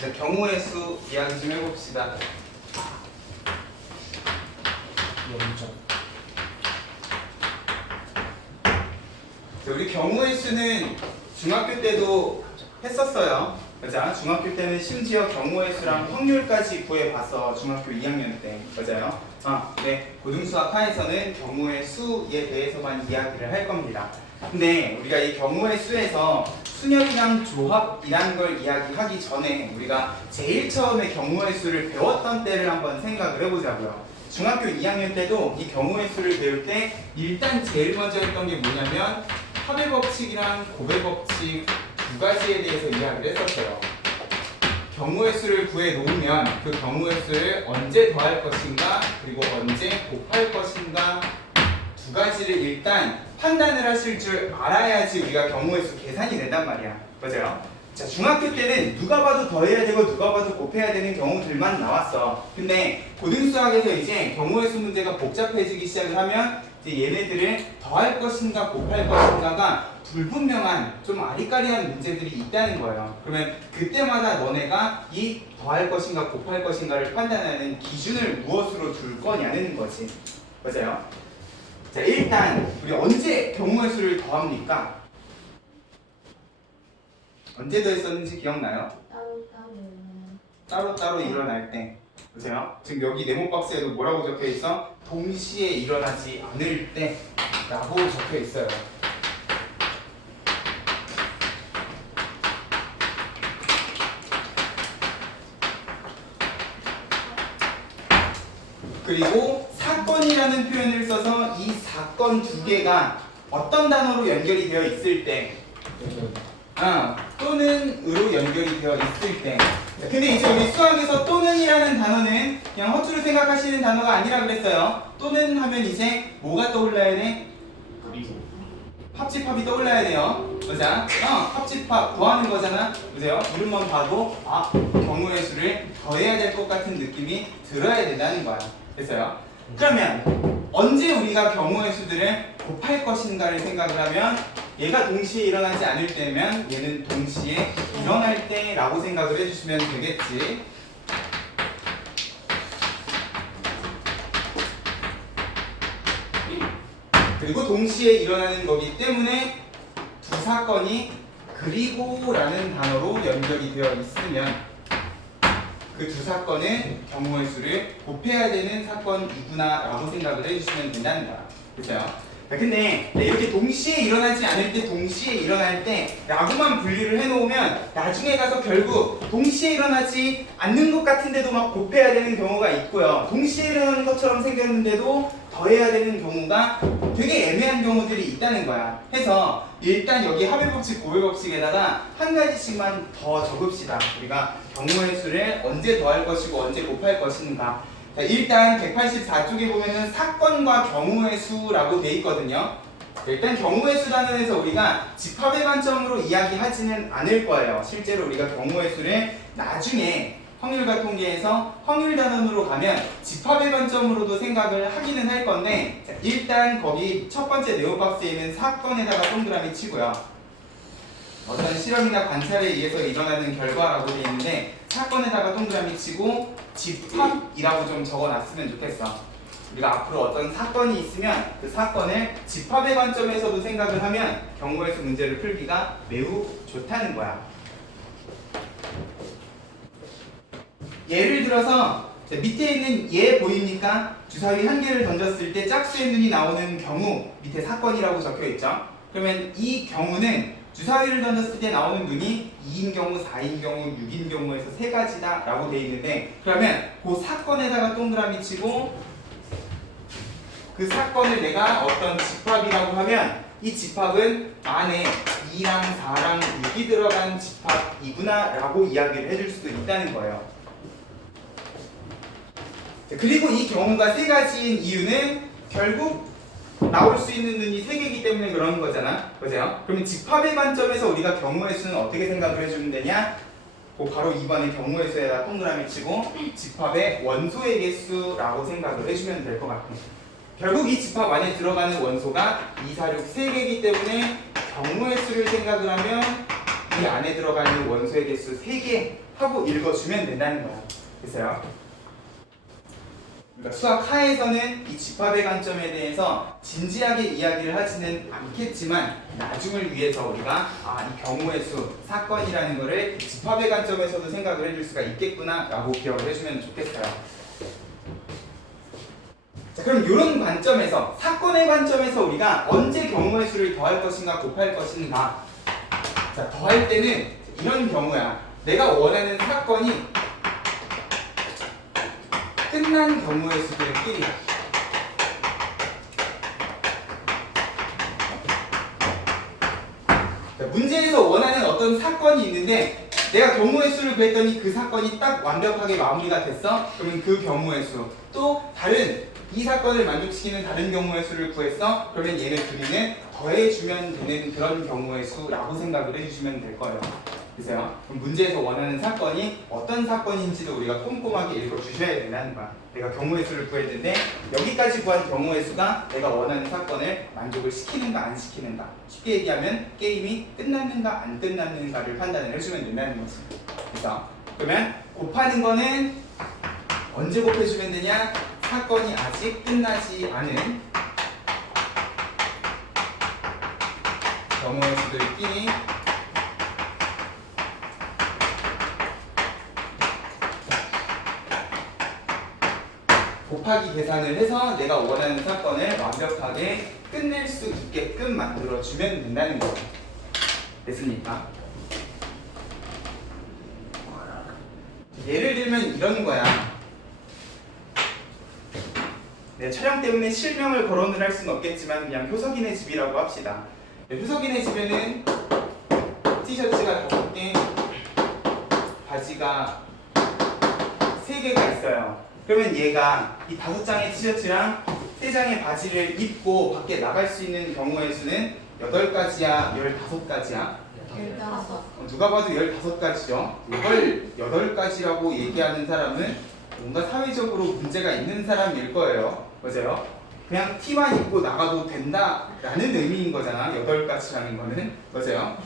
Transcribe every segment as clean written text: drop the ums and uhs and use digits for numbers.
자, 경우의 수 이야기 좀 해봅시다. 0점. 자, 우리 경우의 수는 중학교 때도 했었어요. 맞아? 중학교 때는 심지어 경우의 수랑 확률까지 구해봤어. 중학교 2학년 때. 맞아요? 네. 고등수학 하에서는 경우의 수에 대해서만 이야기를 할 겁니다. 근데 우리가 이 경우의 수에서 순열이랑 조합이라는 걸 이야기하기 전에 우리가 제일 처음에 경우의 수를 배웠던 때를 한번 생각을 해보자고요. 중학교 2학년 때도 이 경우의 수를 배울 때 일단 제일 먼저 했던 게 뭐냐면 합의 법칙이랑 곱의 법칙 두 가지에 대해서 이야기를 했었어요. 경우의 수를 구해 놓으면 그 경우의 수를 언제 더할 것인가 그리고 언제 곱할 것인가 두 가지를 일단 판단을 하실 줄 알아야지 우리가 경우의 수 계산이 된단 말이야. 맞아요? 자, 중학교 때는 누가 봐도 더해야 되고 누가 봐도 곱해야 되는 경우들만 나왔어. 근데 고등수학에서 이제 경우의 수 문제가 복잡해지기 시작을 하면 이제 얘네들을 더할 것인가 곱할 것인가가 불분명한 좀 아리까리한 문제들이 있다는 거예요. 그러면 그때마다 너네가 이 더할 것인가 곱할 것인가를 판단하는 기준을 무엇으로 둘 거냐는 거지. 맞아요? 자, 일단 우리 언제 경우의 수를 더합니까? 언제 더했었는지 기억나요? 따로따로 일어날 때. 보세요. 지금 여기 네모 박스에도 뭐라고 적혀 있어? 동시에 일어나지 않을 때 라고 적혀 있어요. 그리고 사건이라는 표현을 써서 이 사건 두 개가 어떤 단어로 연결이 되어 있을 때 또는 으로 연결이 되어 있을 때. 근데 이제 우리 수학에서 또는이라는 단어는 그냥 허투루 생각하시는 단어가 아니라 그랬어요. 또는 하면 이제 뭐가 떠올라야 돼? 합집합이 떠올라야 돼요. 맞아? 합집합 더하는 거잖아. 보세요. 이름만 봐도 경우의 수를 더해야 될 것 같은 느낌이 들어야 된다는 거야. 됐어요? 그러면 언제 우리가 경우의 수들을 곱할 것인가를 생각을 하면 얘가 동시에 일어나지 않을 때면 얘는 동시에 일어날 때라고 생각을 해주시면 되겠지. 그리고 동시에 일어나는 거기 때문에 두 사건이 그리고라는 단어로 연결이 되어 있으면 그 두 사건은 경우의 수를 곱해야 되는 사건이구나 라고 생각을 해주시면 된다는 거야. 그렇죠? 근데 이렇게 동시에 일어나지 않을 때 동시에 일어날 때 라고만 분류를 해놓으면 나중에 가서 결국 동시에 일어나지 않는 것 같은데도 막 곱해야 되는 경우가 있고요. 동시에 일어나는 것처럼 생겼는데도 더해야 되는 경우가 되게 애매한 경우들이 있다는 거야. 해서 일단 여기 합의 법칙, 곱의 법칙에다가 한 가지씩만 더 적읍시다. 우리가 경우의 수를 언제 더할 것이고 언제 곱할 것인가. 자, 일단 184쪽에 보면은 사건과 경우의 수라고 돼 있거든요. 일단 경우의 수 단원에서 우리가 집합의 관점으로 이야기하지는 않을 거예요. 실제로 우리가 경우의 수를 나중에 확률과 통계에서 확률 단원으로 가면 집합의 관점으로도 생각을 하기는 할 건데, 자, 일단 거기 첫 번째 네오박스에 있는 사건에다가 동그라미 치고요. 어떤 실험이나 관찰에 의해서 일어나는 결과라고 되어 있는데 사건에다가 동그라미 치고 집합이라고 좀 적어놨으면 좋겠어. 우리가 앞으로 어떤 사건이 있으면 그 사건을 집합의 관점에서도 생각을 하면 경우의 수 문제를 풀기가 매우 좋다는 거야. 예를 들어서 밑에 있는 얘 보입니까? 주사위 한 개를 던졌을 때 짝수의 눈이 나오는 경우 밑에 사건이라고 적혀있죠. 그러면 이 경우는 주사위를 던졌을 때 나오는 눈이 2인 경우, 4인 경우, 6인 경우에서 세 가지다 라고 되어 있는데, 그러면 그 사건에다가 동그라미 치고 그 사건을 내가 어떤 집합이라고 하면 이 집합은 안에 2랑 4랑 6이 들어간 집합이구나 라고 이야기를 해줄 수도 있다는 거예요. 그리고 이 경우가 세 가지인 이유는 결국 나올 수 있는 눈이 세 개이기 때문에 그러는 거잖아. 그죠? 그러면 집합의 관점에서 우리가 경우의 수는 어떻게 생각을 해주면 되냐? 바로 2번의 경우의 수에다 동그라미 치고 집합의 원소의 개수라고 생각을 해주면 될 것 같아. 결국 이 집합 안에 들어가는 원소가 2, 4, 6 3개이기 때문에 경우의 수를 생각을 하면 이 안에 들어가는 원소의 개수 3개 하고 읽어주면 된다는 거야. 그래서요. 그러니까 수학 하에서는 이 집합의 관점에 대해서 진지하게 이야기를 하지는 않겠지만 나중을 위해서 우리가 이 경우의 수, 사건이라는 거를 집합의 관점에서도 생각을 해줄 수가 있겠구나 라고 기억을 해주면 좋겠어요. 자, 그럼 이런 관점에서, 사건의 관점에서 우리가 언제 경우의 수를 더할 것인가 곱할 것인가. 자, 더할 때는 이런 경우야. 내가 원하는 사건이 끝난 경우의 수들끼리 문제에서 원하는 어떤 사건이 있는데 내가 경우의 수를 구했더니 그 사건이 딱 완벽하게 마무리가 됐어? 그러면 그 경우의 수, 또 다른 이 사건을 만족시키는 다른 경우의 수를 구했어? 그러면 얘네 둘이는 더해주면 되는 그런 경우의 수라고 생각을 해주시면 될 거예요. 그래서요. 그럼 문제에서 원하는 사건이 어떤 사건인지도 우리가 꼼꼼하게 읽어주셔야 된다는 거야. 내가 경우의 수를 구했는데 여기까지 구한 경우의 수가 내가 원하는 사건을 만족을 시키는가 안 시키는가. 쉽게 얘기하면 게임이 끝났는가 안 끝났는가를 판단을 해주면 된다는 거지. 그래서 그러면 곱하는 거는 언제 곱해주면 되냐? 사건이 아직 끝나지 않은 경우의 수들끼리 곱하기 계산을 해서 내가 원하는 사건을 완벽하게 끝낼 수 있게끔 만들어주면 된다는 거예요. 됐습니까? 예를 들면 이런 거야. 네, 촬영 때문에 실명을 거론을 할 수는 없겠지만 그냥 효석이네 집이라고 합시다. 네, 효석이네 집에는 티셔츠가 5개, 바지가 3개가 있어요. 그러면 얘가 이 5장의 티셔츠랑 3장의 바지를 입고 밖에 나갈 수 있는 경우의 수는 8가지야, 15가지야? 15. 누가 봐도 15가지죠. 이걸 8가지라고 얘기하는 사람은 뭔가 사회적으로 문제가 있는 사람일 거예요. 맞아요? 그냥 티만 입고 나가도 된다라는 의미인 거잖아. 8가지라는 거는. 맞아요?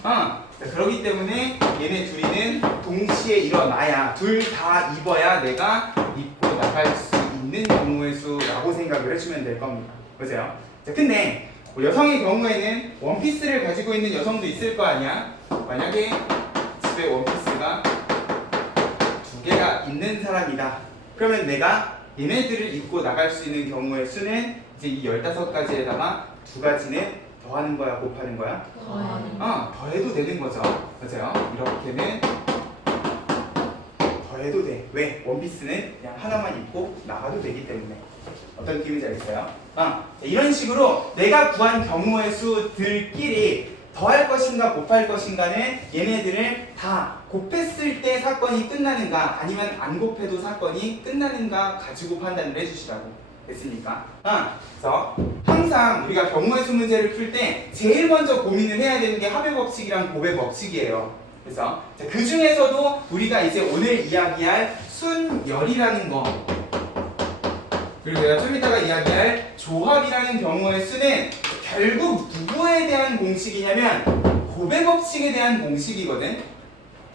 그렇기 때문에 얘네 둘이는 동시에 일어나야, 둘 다 입어야 내가 입고 나갈 수 있는 경우의 수라고 생각을 해주면 될 겁니다. 맞아요? 자, 근데 여성의 경우에는 원피스를 가지고 있는 여성도 있을 거 아니야? 만약에 집에 원피스가 2개가 있는 사람이다. 그러면 내가 얘네들을 입고 나갈 수 있는 경우의 수는 이제 이 15가지에다가 2가지는 더하는 거야, 곱하는 거야? 더해도 되는 거죠. 맞아요? 이렇게는 더해도 돼. 왜? 원피스는 그냥 하나만 입고 나가도 되기 때문에. 어떤 느낌인지 알겠어요? 이런 식으로 내가 구한 경우의 수들끼리 더할 것인가 곱할 것인가는 얘네들을 다 곱했을 때 사건이 끝나는가 아니면 안 곱해도 사건이 끝나는가 가지고 판단을 해주시라고. 됐습니까? 그래서 항상 우리가 경우의 수 문제를 풀 때 제일 먼저 고민을 해야 되는 게 합의 법칙이랑 곱의 법칙이에요. 그래서 그 중에서도 우리가 이제 오늘 이야기할 순열이라는 거, 그리고 내가 좀 이따가 이야기할 조합이라는 경우의 수는 결국 누구에 대한 공식이냐면 곱의 법칙에 대한 공식이거든.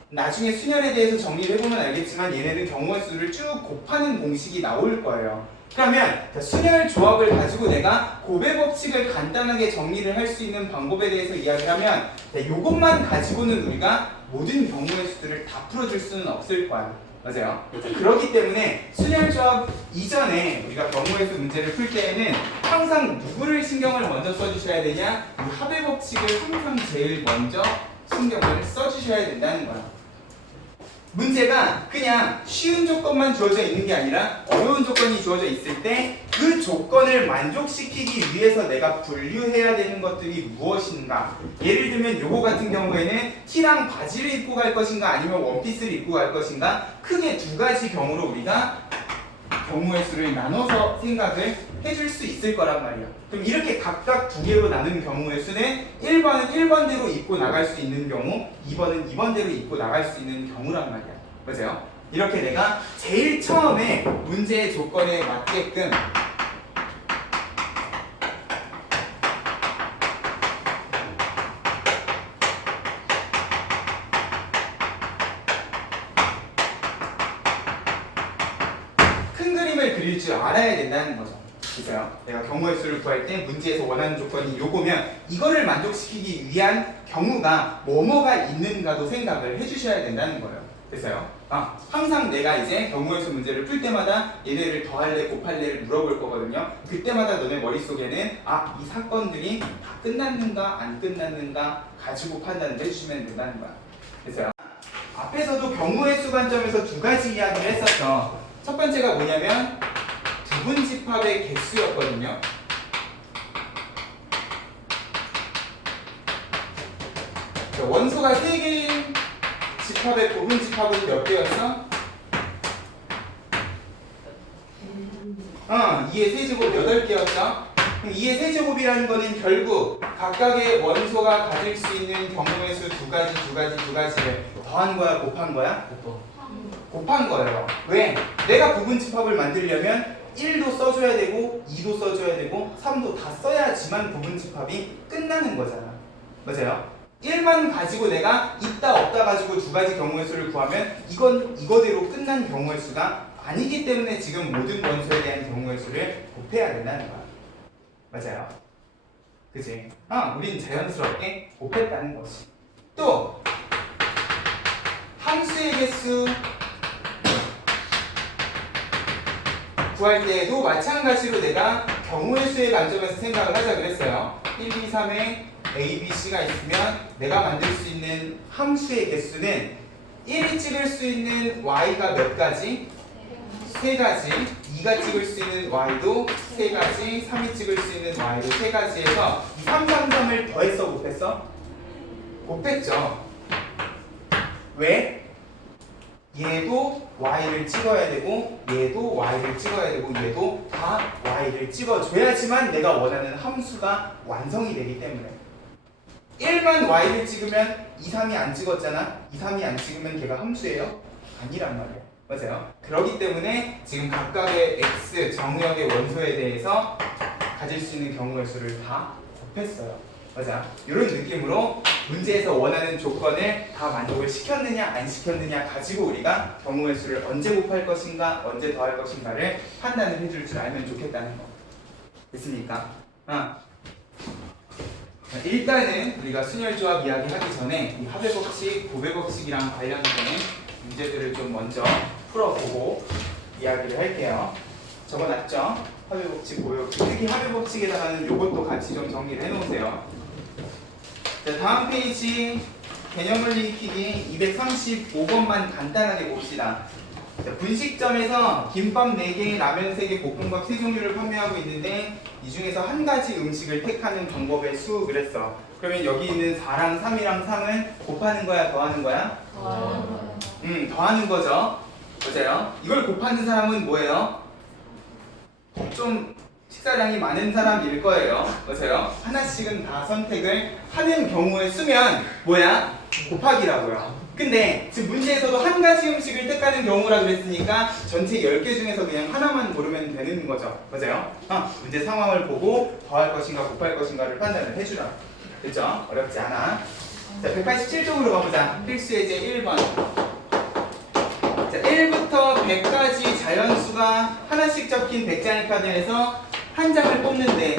나중에 수열에 대해서 정리를 해보면 알겠지만 얘네는 경우의 수를 쭉 곱하는 공식이 나올 거예요. 그러면 수열 조합을 가지고 내가 곱의 법칙을 간단하게 정리를 할 수 있는 방법에 대해서 이야기를 하면 이것만 가지고는 우리가 모든 경우의 수들을 다 풀어줄 수는 없을 거야. 맞아요? 그렇기 때문에 수열 조합 이전에 우리가 경우의 수 문제를 풀 때에는 항상 누구를 신경을 먼저 써주셔야 되냐? 이 합의 법칙을 항상 제일 먼저 신경을 써주셔야 된다는 거야. 문제가 그냥 쉬운 조건만 주어져 있는 게 아니라 어려운 조건이 주어져 있을 때 그 조건을 만족시키기 위해서 내가 분류해야 되는 것들이 무엇인가. 예를 들면 요거 같은 경우에는 티랑 바지를 입고 갈 것인가 아니면 원피스를 입고 갈 것인가, 크게 2가지 경우로 우리가 경우의 수를 나눠서 생각을 해줄 수 있을 거란 말이야. 그럼 이렇게 각각 2개로 나눈 경우의 수는 1번은 1번대로 입고 나갈 수 있는 경우, 2번은 2번대로 입고 나갈 수 있는 경우란 말이야. 맞아요? 이렇게 내가 제일 처음에 문제의 조건에 맞게끔 일 줄 알아야 된다는 거죠. 그래서요. 내가 경우의 수를 구할 때 문제에서 원하는 조건이 요거면 이거를 만족시키기 위한 경우가 뭐뭐가 있는가도 생각을 해주셔야 된다는 거예요. 그래서요. 항상 내가 이제 경우의 수 문제를 풀 때마다 얘네를 더할래 곱할래를 물어볼 거거든요. 그때마다 너네 머릿속에는 이 사건들이 다 끝났는가 안 끝났는가 가지고 판단을 해주시면 된다는 거야. 그래서요. 앞에서도 경우의 수 관점에서 두 가지 이야기를 했었죠. 첫 번째가 뭐냐면 부분집합의 개수였거든요. 원소가 3개인 집합의 부분집합은 몇 개였어? 2의 세제곱 8개였죠? 그럼 2의 세제곱이라는 거는 결국 각각의 원소가 가질 수 있는 경우의 수 두 가지를 더한 거야, 곱한 거야? 곱한 거예요. 왜? 내가 부분집합을 만들려면 1도 써줘야 되고 2도 써줘야 되고 3도 다 써야지만 부분집합이 끝나는 거잖아. 맞아요? 1만 가지고 내가 있다 없다 가지고 두 가지 경우의 수를 구하면 이거대로 끝난 경우의 수가 아니기 때문에 지금 모든 원소에 대한 경우의 수를 곱해야 된다는 거야. 맞아요? 그치? 우린 자연스럽게 곱했다는 거지. 또 함수의 개수 구할 때에도 마찬가지로 내가 경우의 수의 관점에서 생각을 하자 그랬어요. 1, 2, 3에 A, B, C가 있으면 내가 만들 수 있는 함수의 개수는 1이 찍을 수 있는 Y가 몇 가지? 3가지. 2가 찍을 수 있는 Y도 3가지. 3이 찍을 수 있는 Y도 3가지에서 3, 3, 3을 더했어 곱했어? 곱했죠. 왜? 얘도 Y를 찍어야 되고 얘도 Y를 찍어야 되고 얘도 다 Y를 찍어줘야지만 내가 원하는 함수가 완성이 되기 때문에 1만 Y를 찍으면 2, 3이 안 찍었잖아. 2, 3이 안 찍으면 걔가 함수예요? 아니란 말이에요. 맞아요? 그렇기 때문에 지금 각각의 X 정의역의 원소에 대해서 가질 수 있는 경우의 수를 다 곱했어요. 맞아. 이런 느낌으로 문제에서 원하는 조건을 다 만족을 시켰느냐 안 시켰느냐 가지고 우리가 경우의 수를 언제 곱할 것인가 언제 더할 것인가를 판단을 해줄 줄 알면 좋겠다는 거. 됐습니까? 일단은 우리가 순열조합 이야기하기 전에 이 합의법칙, 고배법칙이랑 관련된 문제들을 좀 먼저 풀어보고 이야기를 할게요. 적어놨죠? 합의법칙, 고배법칙. 특히 합의법칙에다가는 이것도 같이 좀 정리를 해놓으세요. 자, 다음 페이지 개념을 익히기 235번만 간단하게 봅시다. 자, 분식점에서 김밥 4개, 라면 3개, 볶음밥 3종류를 판매하고 있는데 이 중에서 한 가지 음식을 택하는 방법의 수 그랬어. 그러면 여기 있는 4랑 3이랑 3은 곱하는 거야, 더하는 거야? 더하는 거죠. 맞아요. 이걸 곱하는 사람은 뭐예요? 좀 식사량이 많은 사람일 거예요. 맞아요? 하나씩은 다 선택을 하는 경우에 쓰면 뭐야? 곱하기라고요. 근데 지금 문제에서도 한 가지 음식을 택하는 경우라 그랬으니까 전체 10개 중에서 그냥 하나만 고르면 되는 거죠. 맞아요? 문제 상황을 보고 더할 것인가 곱할 것인가를 판단을 해주라. 됐죠? 어렵지 않아. 자, 187쪽으로 가보자. 필수 예제 1번. 자, 1부터 100까지 자연수가 하나씩 적힌 100장의 카드에서 한 장을 뽑는데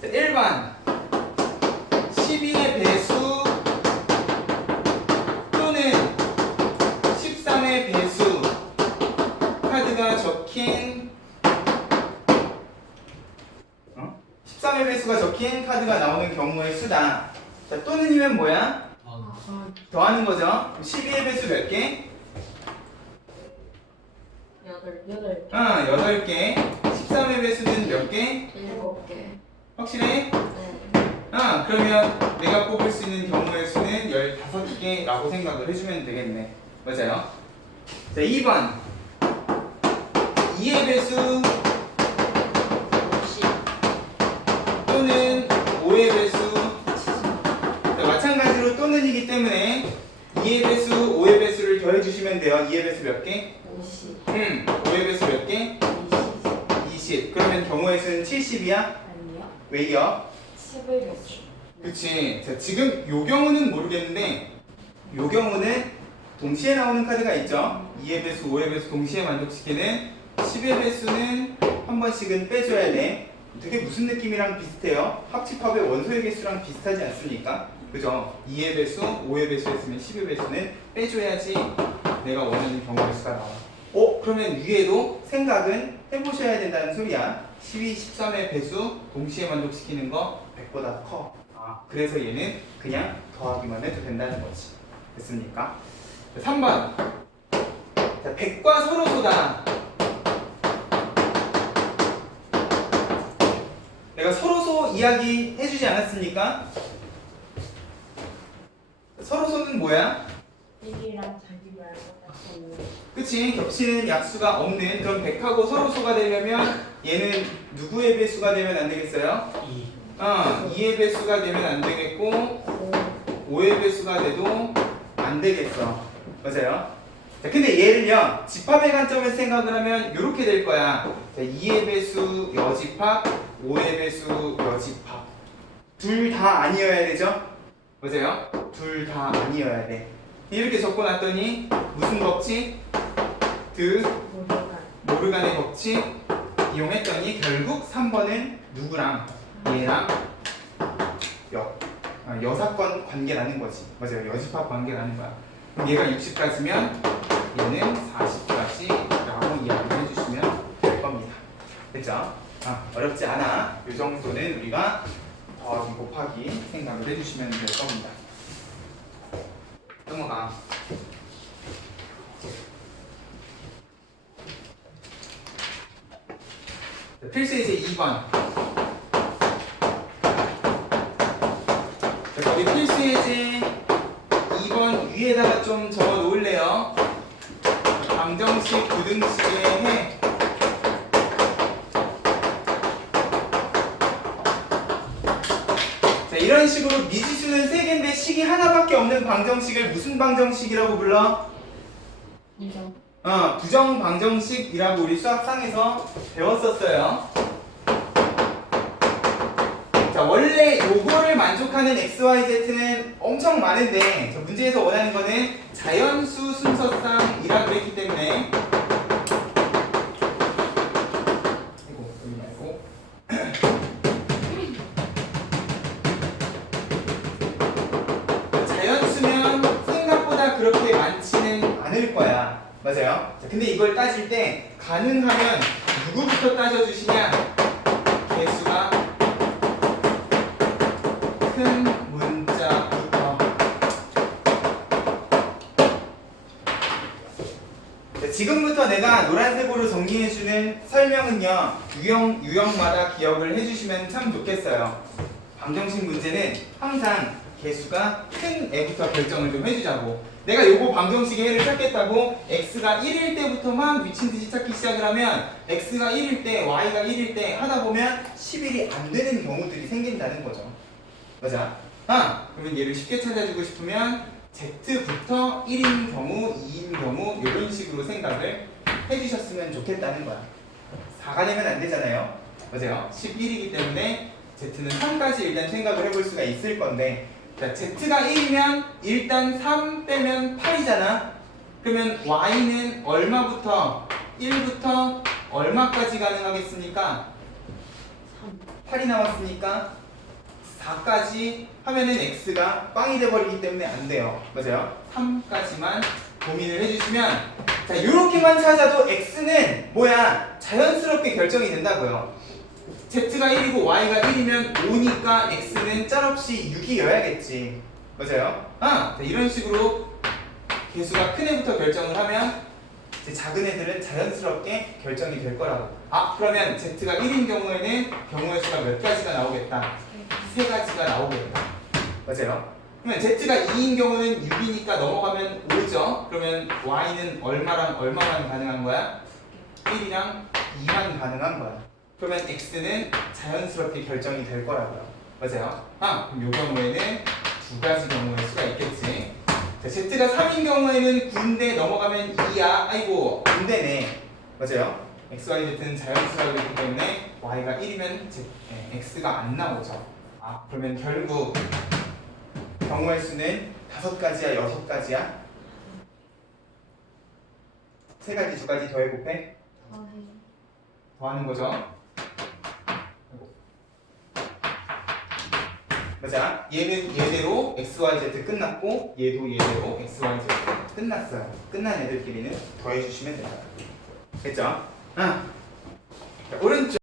자, 1번 12의 배수 또는 13의 배수 카드가 적힌 13의 배수가 적힌 카드가 나오는 경우의 수다. 자, 또는이면 뭐야? 더하는 거죠. 12의 배수 몇 개? 8개. 13의 배수는 몇 개? 7개. 확실해? 네. 그러면 내가 뽑을 수 있는 경우의 수는 15개라고 생각을 해주면 되겠네. 맞아요? 자, 2번 2의 배수 50. 또는 5의 배수. 자, 마찬가지로 또는이기 때문에 2의 배수, 5의 배수를 더해주시면 돼요. 2의 배수 몇 개? 50. 5의 배수 몇 개? 20. 그러면 경우의 수는 70이야? 아니요. 왜요? 11이었어. 그치. 자, 지금 요 경우는 모르겠는데 요 경우는 동시에 나오는 카드가 있죠. 2의 배수, 5의 배수 동시에 만족시키는 10의 배수는 한 번씩은 빼줘야 돼. 되게 무슨 느낌이랑 비슷해요? 합집합의 원소의 개수랑 비슷하지 않습니까? 그죠? 2의 배수, 5의 배수 했으면 10의 배수는 빼줘야지 내가 원하는 경우의 수가 나와. 그러면 위에도 생각은 해보셔야 된다는 소리야. 12, 13의 배수 동시에 만족시키는 거 100보다 커. 그래서 얘는 그냥 더하기만 해도 된다는 거지. 됐습니까? 3번. 자, 100과 서로소다. 내가 서로소 이야기 해주지 않았습니까? 서로소는 뭐야? 1이랑 자기 말고 약속. 그치? 겹치는 약수가 없는 그런 100하고 서로소가 되려면 얘는 누구의 배수가 되면 안 되겠어요? 2. 2의 배수가 되면 안 되겠고 5의 배수가 돼도 안 되겠어. 맞아요? 자, 근데 얘를요 집합의 관점에서 생각을 하면 이렇게 될 거야. 자, 2의 배수 여집합, 5의 배수 여집합. 둘 다 아니어야 되죠? 맞아요? 둘 다 아니어야 돼. 이렇게 적고놨더니 무슨 법칙? 모르간의 법칙 이용했더니 결국 3번은 누구랑? 얘랑 여사건 관계라는 거지. 맞아요. 여집합 관계라는 거야. 그럼 얘가 60까지면 얘는 40까지라고 이야기를 해주시면 될 겁니다. 됐죠? 어렵지 않아. 이 정도는 우리가 더하기 곱하기 생각을 해주시면 될 겁니다. 넘어가. 필수예제 2번. 거기 필수예제 2번 위에다가 좀 적어 놓을래요. 방정식, 부등식의 해. 자, 이런 식으로 미지수는 3개인데 식이 하나밖에 없는 방정식을 무슨 방정식이라고 불러? 부정. 부정 방정식이라고 우리 수학상에서 배웠었어요. 자, 원래 요거를 만족하는 XYZ는 엄청 많은데 저 문제에서 원하는 거는 자연수 순서상이라 그랬기 때문에 자연수면 생각보다 그렇게 많지는 않을 거야. 맞아요? 자, 근데 이걸 따질 때 가능하면 누구부터 따져주시냐? 개수가 큰 문자부터. 자, 지금부터 내가 노란색으로 정리해주는 설명은요 유형마다 기억을 해주시면 참 좋겠어요. 방정식 문제는 항상 개수가 큰 애부터 결정을 좀 해주자고. 내가 요거 방정식의 해를 찾겠다고 x가 1일 때부터 막 미친듯이 찾기 시작을 하면 x가 1일 때, y가 1일 때 하다 보면 11이 안 되는 경우들이 생긴다는 거죠. 맞아? 그러면 얘를 쉽게 찾아주고 싶으면 z부터 1인 경우, 2인 경우 이런 식으로 생각을 해주셨으면 좋겠다는 거야. 4가 되면 안 되잖아요. 맞아요? 11이기 때문에 z는 3까지 일단 생각을 해볼 수가 있을 건데, 자, z가 1이면 일단 3 빼면 8이잖아. 그러면 y는 얼마부터 1부터 얼마까지 가능하겠습니까? 8이 나왔으니까 4까지 하면은 x가 빵이 돼버리기 때문에 안 돼요. 맞아요? 3까지만 고민을 해주시면, 자, 이렇게만 찾아도 x는 뭐야? 자연스럽게 결정이 된다고요. z가 1이고 y가 1이면 5니까 x는 짤없이 6이어야겠지. 맞아요? 자, 이런 식으로 개수가 큰 애부터 결정을 하면 이제 작은 애들은 자연스럽게 결정이 될 거라고. 그러면 z가 1인 경우에는 경우의 수가 몇 가지가 나오겠다? 3가지가 나오겠다. 맞아요? 그러면 z가 2인 경우는 6이니까 넘어가면 5죠? 그러면 y는 얼마랑 얼마만 가능한 거야? 1이랑 2만 가능한 거야. 그러면 x는 자연스럽게 결정이 될 거라고요. 맞아요? 그럼 이 경우에는 2가지 경우의 수가 있겠지. 자, z가 3인 경우에는 9인데 넘어가면 2야. 아이고, 안 되네. 맞아요? x, y, z는 자연수라고 했기 때문에 y가 1이면 x가 안 나오죠. 그러면 결국 경우의 수는 5가지야, 6가지야? 세 가지 두 가지 더해 곱해? 더해. 더하는 거죠. 맞아. 얘는 얘대로 XYZ 끝났고 얘도 얘대로 XYZ 끝났어요. 끝난 애들끼리는 더해주시면 된다. 됐죠? 자, 오른쪽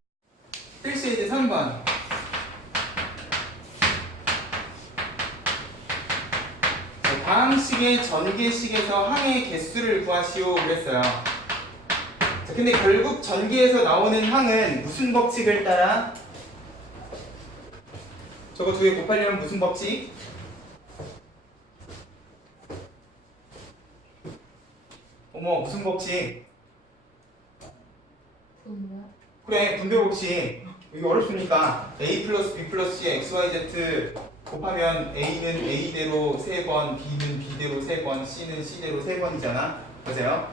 필수 예제 3번. 다항식의 전개식에서 항의 개수를 구하시오 그랬어요. 자, 근데 결국 전개에서 나오는 항은 무슨 법칙을 따라? 저거 두 개 곱하려면 무슨 법칙? 어머 무슨 법칙? 분모. 그래 분배 법칙. 이거 어렵습니까? A 플러스 B 플러스 C XYZ 곱하면 A는 A대로 3번, B는 B대로 3번, C는 C대로 3번이잖아. 맞아요?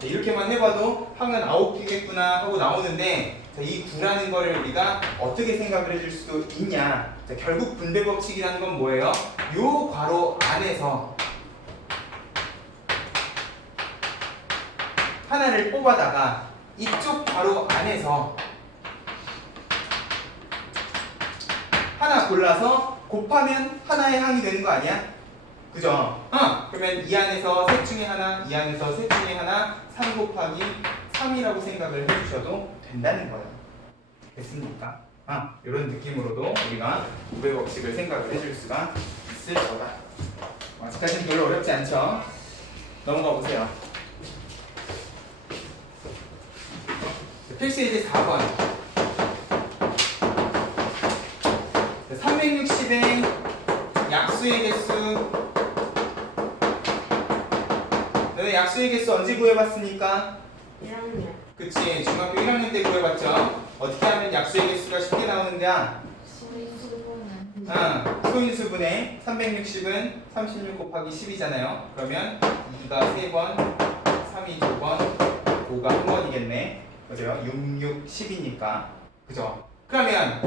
이렇게만 해봐도 항은 9개겠구나 하고 나오는데 자, 이 9라는 거를 우리가 어떻게 생각을 해줄 수도 있냐. 자, 결국 분배 법칙이라는 건 뭐예요? 요 괄호 안에서 하나를 뽑아다가 이쪽 괄호 안에서 하나 골라서 곱하면 하나의 항이 되는 거 아니야? 그죠? 그러면 이 안에서 셋 중에 하나, 이 안에서 셋 중에 하나 3 곱하기 3이라고 생각을 해주셔도 된다는 거예요. 됐습니까? 이런 느낌으로도 우리가 분배 법칙을 생각을 해줄 수가 있을 거다. 아직까지는 별로 어렵지 않죠? 넘어가 보세요. 필수 예제 4번. 360의 약수의 개수. 너네 약수의 개수 언제 구해봤습니까? 1학년. 그치, 중학교 1학년 때 구해봤죠? 어떻게 하면 약수의 개수가 쉽게 나오는데야? 소인수분은. 소인수분의 360은 36 곱하기 10이잖아요. 그러면 2가 3번, 3이 2번, 5가 1번이겠네. 맞아요? 6, 6, 10이니까. 그죠? 그러면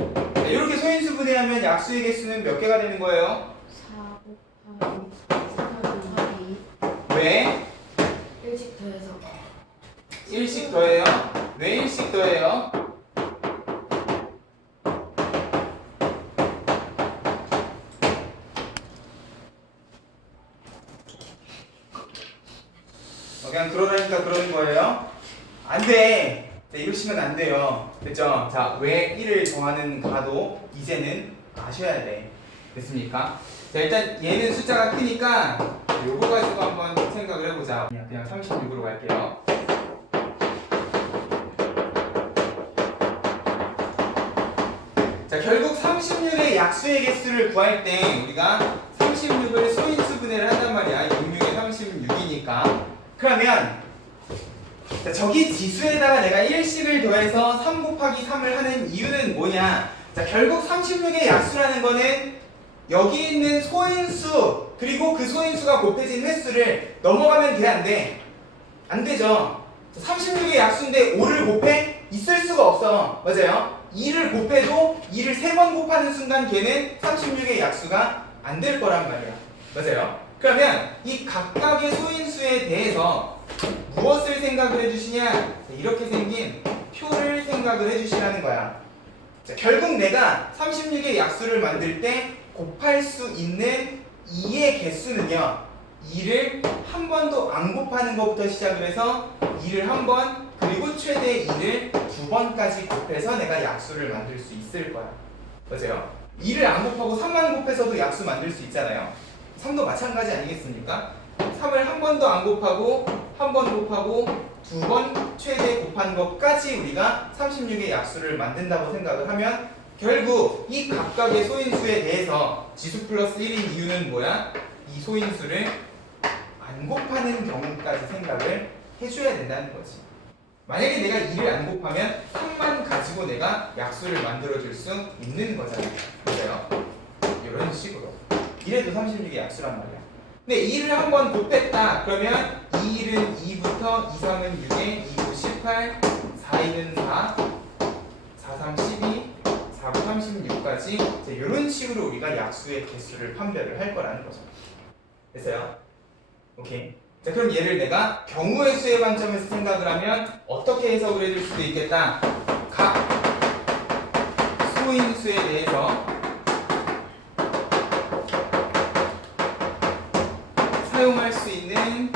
이렇게 소인수분해하면 약수의 개수는 몇 개가 되는 거예요? 4 곱하기 3 곱하기 왜? 1씩 더해서 1씩 더해요? 왜 1씩 더해요? 그냥 그러라니까 그러는 거예요? 안 돼! 자, 이러시면 안 돼요. 됐죠? 자, 왜 1을 정하는가도 이제는 아셔야 돼. 됐습니까? 자, 일단 얘는 숫자가 크니까 요거 가지고 한번 생각을 해보자. 그냥 36으로 갈게요. 자, 결국 36의 약수의 개수를 구할 때 우리가 36을 소인수분해를 한단 말이야. 66에 36이니까. 그러면 자, 저기 지수에다가 내가 1씩을 더해서 3 곱하기 3을 하는 이유는 뭐냐? 자, 결국 36의 약수라는 거는 여기 있는 소인수 그리고 그 소인수가 곱해진 횟수를 넘어가면 돼, 안 돼? 안 되죠. 36의 약수인데 5를 곱해? 있을 수가 없어. 맞아요? 2를 곱해도 2를 3번 곱하는 순간 걔는 36의 약수가 안 될 거란 말이야. 맞아요? 그러면 이 각각의 소인수에 대해서 무엇을 생각을 해주시냐? 이렇게 생긴 표를 생각을 해주시라는 거야. 자, 결국 내가 36의 약수를 만들 때 곱할 수 있는 2의 개수는요, 2를 한 번도 안 곱하는 것부터 시작을 해서 2를 한 번, 그리고 최대 2를 2번까지 곱해서 내가 약수를 만들 수 있을 거야. 맞아요? 2를 안 곱하고 3만 곱해서도 약수 만들 수 있잖아요. 3도 마찬가지 아니겠습니까? 3을 한 번도 안 곱하고 한 번 곱하고 2번 최대 곱한 것까지 우리가 36의 약수를 만든다고 생각을 하면 결국 이 각각의 소인수에 대해서 지수 플러스 1인 이유는 뭐야? 이 소인수를 안 곱하는 경우까지 생각을 해줘야 된다는 거지. 만약에 내가 2를 안 곱하면 3만 가지고 내가 약수를 만들어줄 수 있는 거잖아요. 그래요? 이런 식으로. 이래도 36의 약수란 말이야. 근데 2를 한번 곱했다. 그러면 2는 2부터 2, 3은 6에 2, 9, 18, 4, 2는 4, 4, 3, 12, 4, 9, 36까지 이런 식으로 우리가 약수의 개수를 판별을 할 거라는 거죠. 됐어요? 오케이. 자, 그럼 얘를 내가 경우의 수의 관점에서 생각을 하면 어떻게 해석을 해줄 수도 있겠다. 각 소인수에 대해서 사용할 수 있는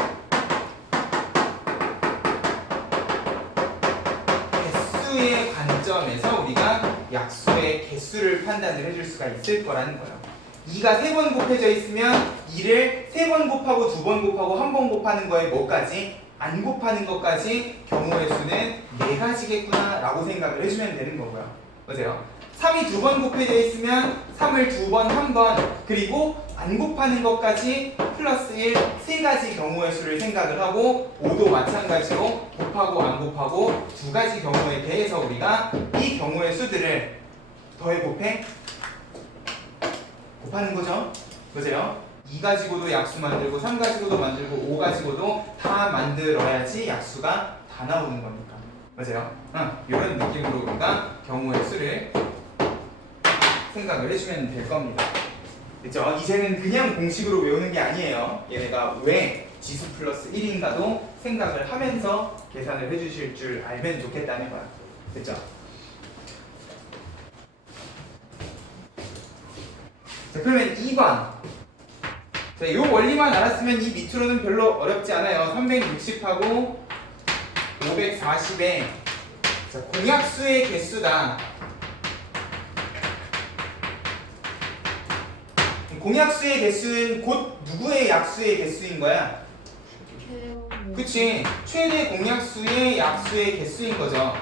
개수의 관점에서 우리가 약수의 개수를 판단을 해줄 수가 있을 거라는 거예요. 2가 3번 곱해져 있으면 2를 3번 곱하고 2번 곱하고 1번 곱하는 거에 뭐까지? 안 곱하는 것까지 경우의 수는 4가지겠구나 라고 생각을 해주면 되는 거고요. 보세요. 3이 2번 곱해져 있으면 3을 2번, 1번 그리고 안 곱하는 것까지 플러스 1 3가지 경우의 수를 생각을 하고 5도 마찬가지로 곱하고 안 곱하고 2가지 경우에 대해서 우리가 이 경우의 수들을 더해 곱해 곱하는 거죠. 보세요. 2 가지고도 약수 만들고 3 가지고도 만들고 5 가지고도 다 만들어야지 약수가 다 나오는 겁니다. 보세요. 이런 느낌으로 우리가 경우의 수를 생각을 해주면 될 겁니다. 그렇죠? 이제는 그냥 공식으로 외우는 게 아니에요. 얘네가 왜 지수 플러스 1인가도 생각을 하면서 계산을 해주실 줄 알면 좋겠다는 거야. 그렇죠? 자, 그러면 2번. 자, 이 원리만 알았으면 이 밑으로는 별로 어렵지 않아요. 360하고 540에 자, 공약수의 개수다. 공약수의 개수는 곧 누구의 약수의 개수인 거야? 그치? 최대 공약수의 약수의 개수인 거죠.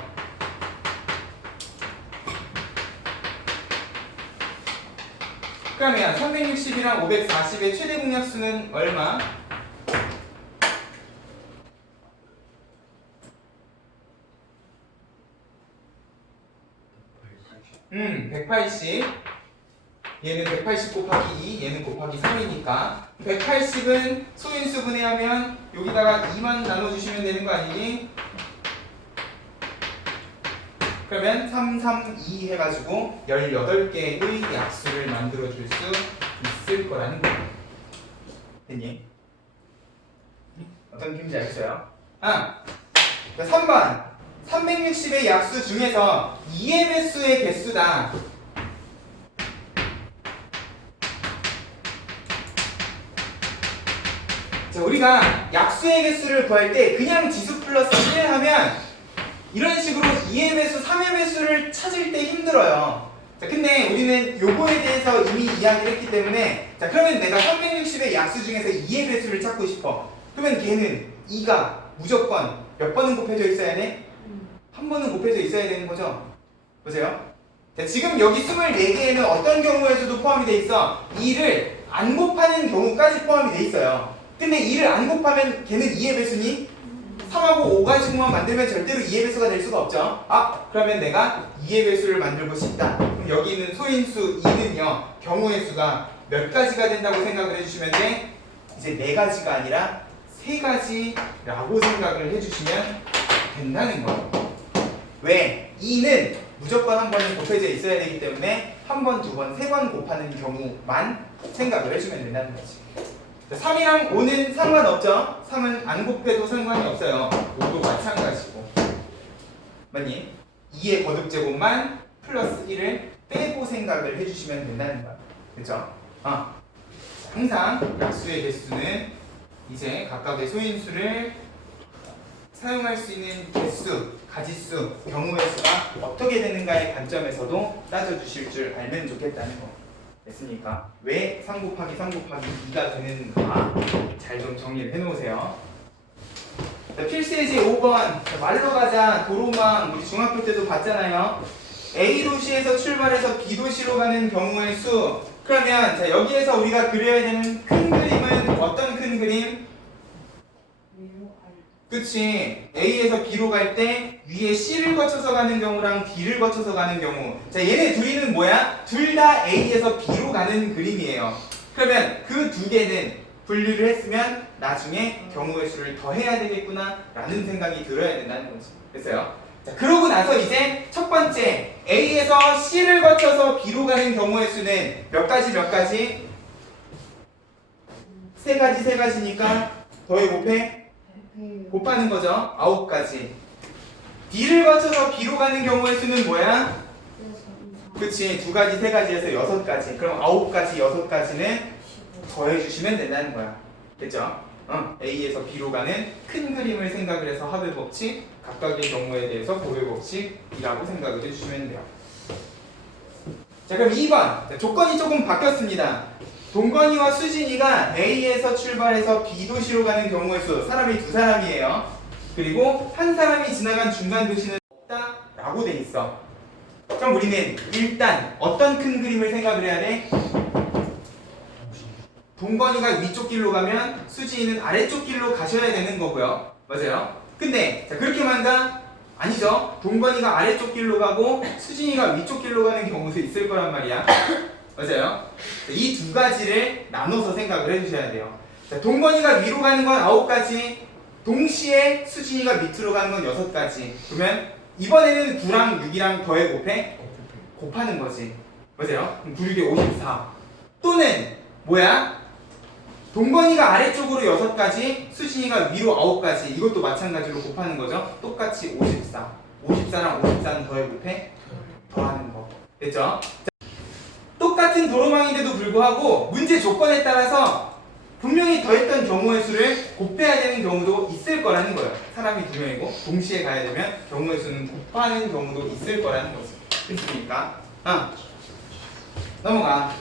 그러면 360이랑 540의 최대 공약수는 얼마? 180. 얘는 180 곱하기 2, 얘는 곱하기 3이니까 180은 소인수 분해하면 여기다가 2만 나눠주시면 되는 거 아니니? 그러면 3, 3, 2 해가지고 18개의 약수를 만들어줄 수 있을 거라는 거예요. 됐니? 어떤 느낌인지 알겠어요? 3번 360의 약수 중에서 2의 배수의 개수다. 자, 우리가 약수의 개수를 구할 때 그냥 지수 플러스 1 하면 이런 식으로 2의 배수, 3의 배수를 찾을 때 힘들어요. 자, 근데 우리는 요거에 대해서 이미 이야기를 했기 때문에 자, 그러면 내가 360의 약수 중에서 2의 배수를 찾고 싶어. 그러면 걔는 2가 무조건 몇 번은 곱해져 있어야 돼? 한 번은 곱해져 있어야 되는 거죠. 보세요. 자, 지금 여기 24개에는 어떤 경우에서도 포함이 돼 있어? 2를 안 곱하는 경우까지 포함이 돼 있어요. 근데 2를 안 곱하면 걔는 2의 배수니? 3하고 5 가지고만 만들면 절대로 2의 배수가 될 수가 없죠. 그러면 내가 2의 배수를 만들고 싶다. 그럼 여기 있는 소인수 2는요. 경우의 수가 몇 가지가 된다고 생각을 해주시면 돼? 이제 4가지가 아니라 3가지라고 생각을 해주시면 된다는 거예요. 왜? 2는 무조건 한 번은 곱해져 있어야 되기 때문에 한 번, 두 번, 3번 곱하는 경우만 생각을 해주면 된다는 거지. 3이랑 5는 상관없죠? 3은 안 곱해도 상관이 없어요. 5도 마찬가지고. 맞니? 2의 거듭제곱만 플러스 1을 빼고 생각을 해주시면 된다는 거야. 그쵸? 항상 약수의 개수는 이제 각각의 소인수를 사용할 수 있는 개수, 가지수, 경우의 수가 어떻게 되는가의 관점에서도 따져주실 줄 알면 좋겠다는 거. 됐습니까? 왜 3 곱하기 3 곱하기 2가 되는가 잘 좀 정리를 해놓으세요. 자, 필수예제 5번 말로 가자 도로망 우리 중학교 때도 봤잖아요. A 도시에서 출발해서 B 도시로 가는 경우의 수. 그러면 자, 여기에서 우리가 그려야 되는 큰 그림은 어떤 큰 그림? 그치. A에서 B로 갈 때 위에 C를 거쳐서 가는 경우랑 B를 거쳐서 가는 경우. 자, 얘네 둘이는 뭐야? 둘 다 A에서 B로 가는 그림이에요. 그러면 그 두 개는 분류를 했으면 나중에 경우의 수를 더해야 되겠구나 라는 생각이 들어야 된다는 거지. 됐어요? 자, 그러고 나서 이제 첫 번째 A에서 C를 거쳐서 B로 가는 경우의 수는 몇 가지 몇 가지? 세 가지니까 더해 곱해 곱하는 거죠. 9가지. D를 거쳐서 B로 가는 경우의 수는 뭐야? 그치, 2가지, 3가지에서 6가지. 그럼 9가지, 6가지는 더해주시면 된다는 거야. 됐죠? A에서 B로 가는 큰 그림을 생각을 해서 합의 법칙, 각각의 경우에 대해서 고를 법칙이라고 생각을 해주시면 돼요. 자, 그럼 2번. 자, 조건이 조금 바뀌었습니다. 동건이와 수진이가 A에서 출발해서 B 도시로 가는 경우의 수, 사람이 2사람이에요. 그리고 한 사람이 지나간 중간 도시는 없다라고 돼 있어. 그럼 우리는 일단 어떤 큰 그림을 생각을 해야 돼? 동건이가 위쪽 길로 가면 수진이는 아래쪽 길로 가셔야 되는 거고요. 맞아요? 근데 자, 그렇게만 가? 아니죠. 동건이가 아래쪽 길로 가고 수진이가 위쪽 길로 가는 경우도 있을 거란 말이야. 맞아요? 이 2가지를 나눠서 생각을 해주셔야 돼요. 자, 동건이가 위로 가는 건 9가지, 동시에 수진이가 밑으로 가는 건 6가지. 그러면 이번에는 9랑 6이랑 더해 곱해? 곱하는 거지. 맞아요? 그럼 9, 6에 54. 또는 뭐야? 동건이가 아래쪽으로 6가지, 수진이가 위로 9가지. 이것도 마찬가지로 곱하는 거죠. 똑같이 54. 54랑 54는 더해 곱해? 더하는 거. 됐죠? 똑같은 도로망인데도 불구하고 문제 조건에 따라서 분명히 더했던 경우의 수를 곱해야 되는 경우도 있을 거라는 거예요. 사람이 2명이고 동시에 가야 되면 경우의 수는 곱하는 경우도 있을 거라는 거죠. 됐습니까? 넘어가.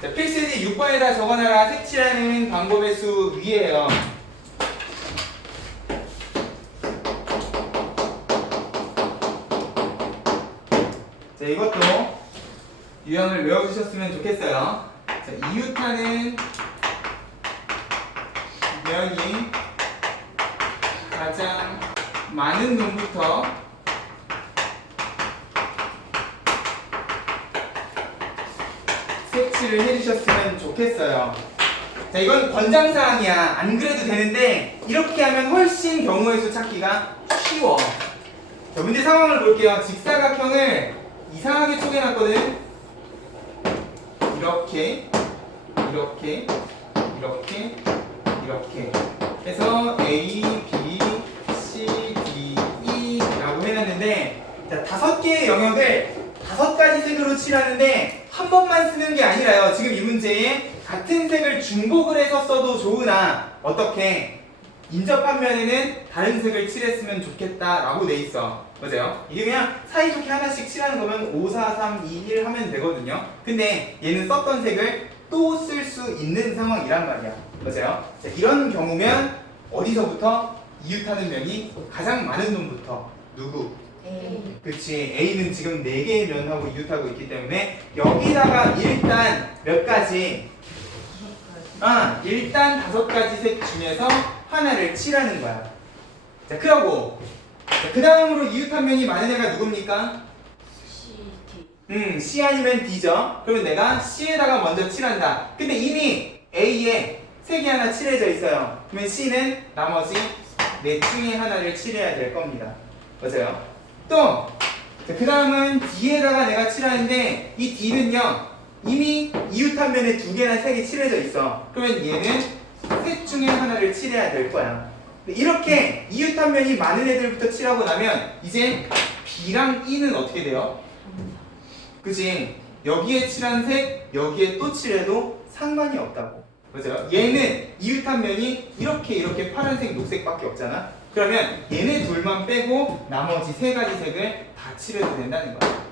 자, 필수지 6번에다 적어놔라. 색칠하는 방법의 수 위에요. 자, 이것도 유형을 외워주셨으면 좋겠어요. 자, 이유타는 면이 가장 많은 놈부터 색칠을 해주셨으면 좋겠어요. 자, 이건 권장사항이야. 안 그래도 되는데 이렇게 하면 훨씬 경우의 수 찾기가 쉬워. 자, 문제 상황을 볼게요. 직사각형을 이상하게 쪼개놨거든. 이렇게 이렇게 이렇게 이렇게 해서 A, B, C, D, E 라고 해놨는데, 자, 5개의 영역을 5가지 색으로 칠하는데 한 번만 쓰는 게 아니라요. 지금 이 문제에 같은 색을 중복을 해서 써도 좋으나 어떻게 인접한 면에는 다른 색을 칠했으면 좋겠다라고 돼 있어. 맞아요? 이게 그냥 사이좋게 하나씩 칠하는 거면 5, 4, 3, 2, 1 하면 되거든요. 근데 얘는 썼던 색을 또 쓸 수 있는 상황이란 말이야. 맞아요? 자, 이런 경우면 어디서부터 이웃하는 면이 가장 많은 놈부터 누구? A. 그치, A는 지금 4개의 면하고 이웃하고 있기 때문에 여기다가 일단 몇 가지? 일단 5가지 색 중에서 하나를 칠하는 거야. 자, 그러고 그 다음으로 이웃한 면이 많은 애가 누굽니까? C, D. C 아니면 D죠. 그러면 내가 C에다가 먼저 칠한다. 근데 이미 A에 색이 하나 칠해져 있어요. 그러면 C는 나머지 4 중에 하나를 칠해야 될 겁니다. 맞아요? 또 그 다음은 D에다가 내가 칠하는데 이 D는요 이미 이웃한 면에 2개나 색이 칠해져 있어. 그러면 얘는 셋 중에 하나를 칠해야 될 거야. 이렇게 이웃한 면이 많은 애들부터 칠하고 나면 이제 B랑 E는 어떻게 돼요? 그치? 여기에 칠한 색, 여기에 또 칠해도 상관이 없다고. 맞아요? 얘는 이웃한 면이 이렇게 파란색, 녹색밖에 없잖아. 그러면 얘네 둘만 빼고 나머지 3가지 색을 다 칠해도 된다는 거야.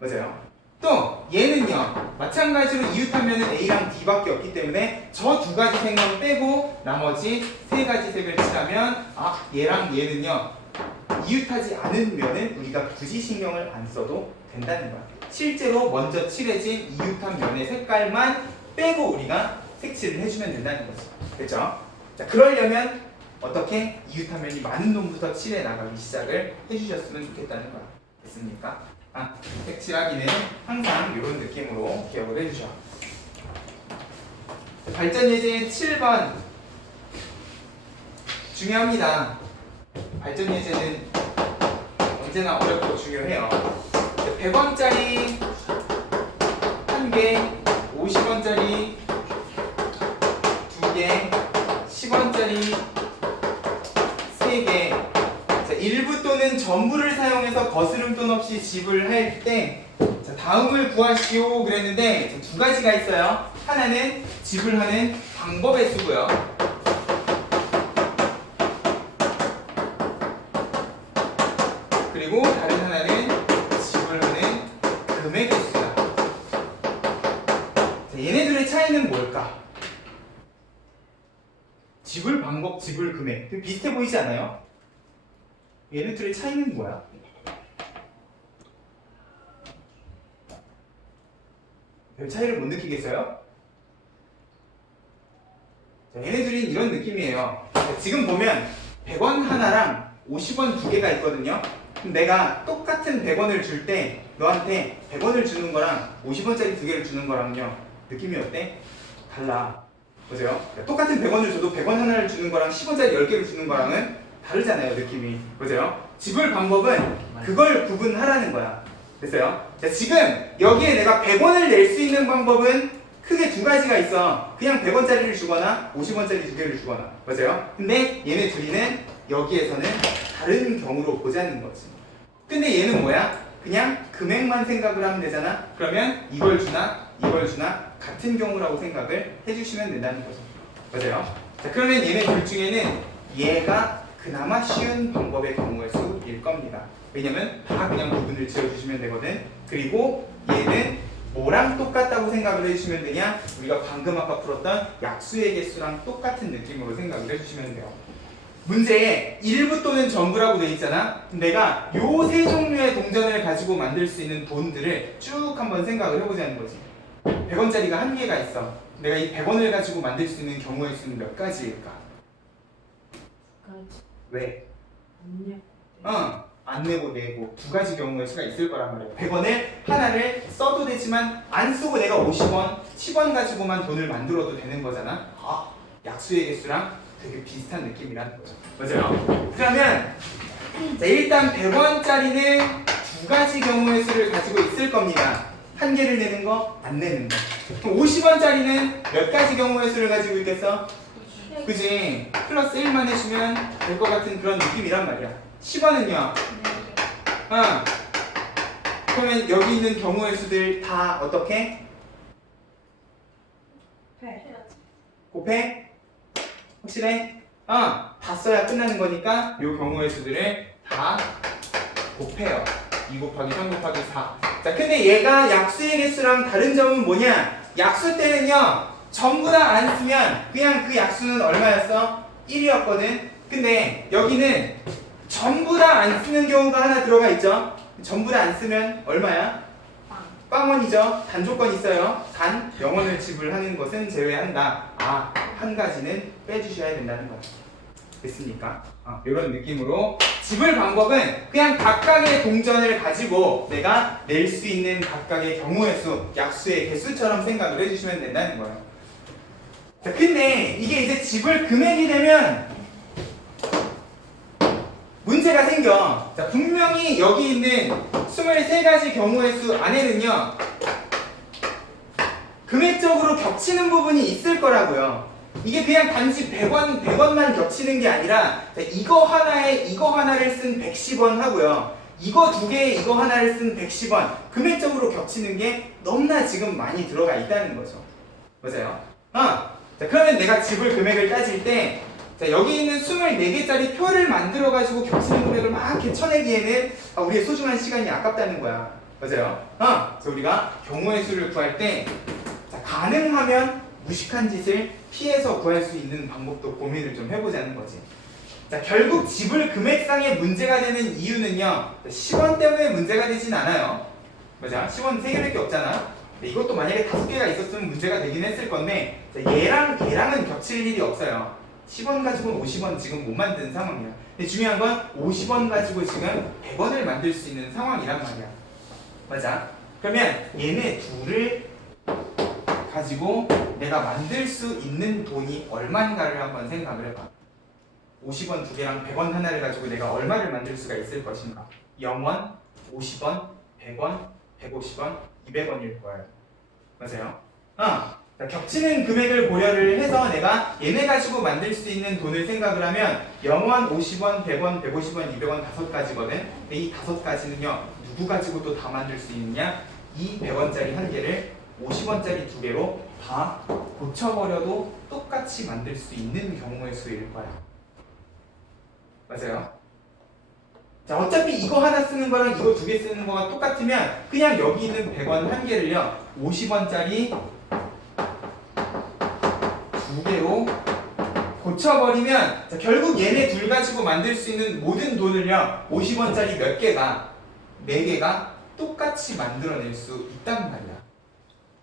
맞아요? 또 얘는요 마찬가지로 이웃한 면은 A랑 D밖에 없기 때문에 저 2가지 색만 빼고 나머지 3가지 색을 칠하면 얘랑 얘는요 이웃하지 않은 면은 우리가 굳이 신경을 안 써도 된다는 거야. 실제로 먼저 칠해진 이웃한 면의 색깔만 빼고 우리가 색칠을 해주면 된다는 거지. 됐죠? 자, 그러려면 어떻게 이웃한 면이 많은 놈부터 칠해 나가기 시작을 해주셨으면 좋겠다는 거야. 됐습니까? 색칠하기는 항상 이런 느낌으로 기억을 해주셔. 발전 예제 7번 중요합니다. 발전 예제는 언제나 어렵고 중요해요. 100원짜리 1개, 50원짜리 2개, 10원짜리 3개. 자, 일부 또는 전부를 사용해서 거스름돈 없이 지불할 때 자, 다음을 구하시오 그랬는데 두 가지가 있어요. 하나는 지불하는 방법의 수고요. 그리고 다른 하나는 지불하는 금액의 수다. 자, 얘네들의 차이는 뭘까? 지불 방법, 지불 금액. 좀 비슷해 보이지 않아요? 얘네들의 차이는 뭐야? 별 차이를 못 느끼겠어요? 자, 얘네들이 이런 느낌이에요. 자, 지금 보면 100원 하나랑 50원 두 개가 있거든요. 그럼 내가 똑같은 100원을 줄 때 너한테 100원을 주는 거랑 50원짜리 두 개를 주는 거랑요 느낌이 어때? 달라. 그죠? 그러니까 똑같은 100원을 줘도 100원 하나를 주는 거랑 10원짜리 10개를 주는 거랑은 다르잖아요, 느낌이. 그죠? 지불 방법은 그걸 구분하라는 거야. 됐어요? 자, 지금 여기에 내가 100원을 낼 수 있는 방법은 크게 두 가지가 있어. 그냥 100원짜리를 주거나 50원짜리 두 개를 주거나. 맞아요? 근데 얘네 둘이는 여기에서는 다른 경우로 보자는 거지. 근데 얘는 뭐야? 그냥 금액만 생각을 하면 되잖아? 그러면 이걸 주나 이걸 주나 같은 경우라고 생각을 해주시면 된다는 거죠. 맞아요? 자, 그러면 얘네 둘 중에는 얘가 그나마 쉬운 방법의 경우의 수일 겁니다. 왜냐면 다 그냥 부분을 지어주시면 되거든. 그리고 얘는 뭐랑 똑같다고 생각을 해주시면 되냐? 우리가 방금 아까 풀었던 약수의 개수랑 똑같은 느낌으로 생각을 해주시면 돼요. 문제에 일부 또는 전부라고 되어 있잖아. 내가 요 세 종류의 동전을 가지고 만들 수 있는 돈들을 쭉 한번 생각을 해보자는 거지. 100원짜리가 한 개가 있어. 내가 이 100원을 가지고 만들 수 있는 경우의 수는 몇 가지일까? 왜? 안 내고 내고 두 가지 경우의 수가 있을 거란 말이야. 100원을 하나를 써도 되지만 안 쓰고 내가 50원, 10원 가지고만 돈을 만들어도 되는 거잖아. 약수의 개수랑 되게 비슷한 느낌이라는 거죠. 맞아요? 그러면 자, 일단 100원짜리는 두 가지 경우의 수를 가지고 있을 겁니다. 한 개를 내는 거, 안 내는 거. 그럼 50원짜리는 몇 가지 경우의 수를 가지고 있겠어? 그지? 플러스 1만 해주면 될 것 같은 그런 느낌이란 말이야. 10원은요? 그러면 여기 있는 경우의 수들 다 어떻게? 곱해? 확실해? 다 써야 끝나는 거니까 이 경우의 수들을 다 곱해요. 2 곱하기 3 곱하기 4. 자, 근데 얘가 약수의 개수랑 다른 점은 뭐냐? 약수 때는요, 전부 다 안 쓰면 그냥 그 약수는 얼마였어? 1이었거든? 근데 여기는 전부 다 안 쓰는 경우가 하나 들어가 있죠? 전부 다 안 쓰면 얼마야? 빵원이죠? 단조건이 있어요. 단 0원을 지불하는 것은 제외한다. 한 가지는 빼주셔야 된다는 거죠. 됐습니까? 이런 느낌으로 지불 방법은 그냥 각각의 동전을 가지고 내가 낼 수 있는 각각의 경우의 수, 약수의 개수처럼 생각을 해주시면 된다는 거예요. 자, 근데 이게 이제 지불 금액이 되면 문제가 생겨. 자, 분명히 여기 있는 23가지 경우의 수 안에는요, 금액적으로 겹치는 부분이 있을 거라고요. 이게 그냥 단지 100원만 겹치는 게 아니라, 자, 이거 하나에 이거 하나를 쓴 110원 하고요. 이거 두 개에 이거 하나를 쓴 110원. 금액적으로 겹치는 게 너무나 지금 많이 들어가 있다는 거죠. 맞아요? 자, 그러면 내가 지불 금액을 따질 때, 자, 여기 있는 24개짜리 표를 만들어가지고 겹치는 금액을 막 이렇게 쳐내기에는 우리의 소중한 시간이 아깝다는 거야. 맞아요? 그래서 우리가 경우의 수를 구할 때, 자, 가능하면 무식한 짓을 피해서 구할 수 있는 방법도 고민을 좀 해보자는 거지. 자, 결국 지불 금액상의 문제가 되는 이유는요, 10원 때문에 문제가 되진 않아요. 맞아? 10원 3개밖에 없잖아. 이것도 만약에 5개가 있었으면 문제가 되긴 했을 건데, 자, 얘랑은 겹칠 일이 없어요. 10원 가지고는 50원 지금 못 만드는 상황이야. 근데 중요한 건 50원 가지고 지금 100원을 만들 수 있는 상황이란 말이야. 맞아? 그러면 얘네 둘을 가지고 내가 만들 수 있는 돈이 얼마인가를 한번 생각을 해봐. 50원 두 개랑 100원 하나를 가지고 내가 얼마를 만들 수가 있을 것인가? 0원, 50원, 100원, 150원, 200원일 거예요. 맞아요? 겹치는 금액을 고려를 해서 내가 얘네 가지고 만들 수 있는 돈을 생각을 하면 0원, 50원, 100원, 150원, 200원 5가지거든. 근데 이 5가지는요 누구 가지고 또 다 만들 수 있느냐? 이 100원짜리 한 개를 50원짜리 두 개로 다 고쳐버려도 똑같이 만들 수 있는 경우의 수일 거야. 맞아요? 자, 어차피 이거 하나 쓰는 거랑 이거 두 개 쓰는 거가 똑같으면 그냥 여기 있는 100원 한 개를요 50원짜리 두 개로 고쳐버리면 자, 결국 얘네 둘 가지고 만들 수 있는 모든 돈을요 50원짜리 몇 개가 4개가 똑같이 만들어낼 수 있단 말이야.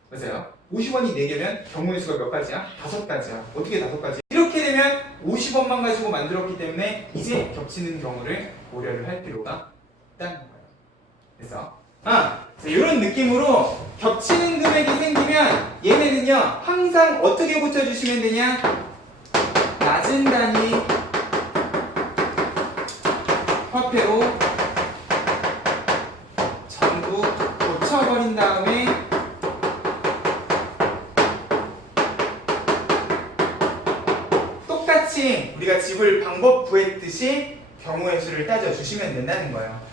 맞아요? 50원이 4개면 경우의 수가 몇 가지야? 5가지야. 어떻게 5가지? 이렇게 되면 50원만 가지고 만들었기 때문에 이제 겹치는 경우를 고려를 할 필요가 있다는 거예요. 그래서 이런 느낌으로 겹치는 금액이 생기면 얘네는요 항상 어떻게 고쳐주시면 되냐? 낮은 단위 화폐로 전부 고쳐버린 다음에 똑같이 우리가 집을 방법 구했듯이 경우의 수를 따져주시면 된다는 거예요.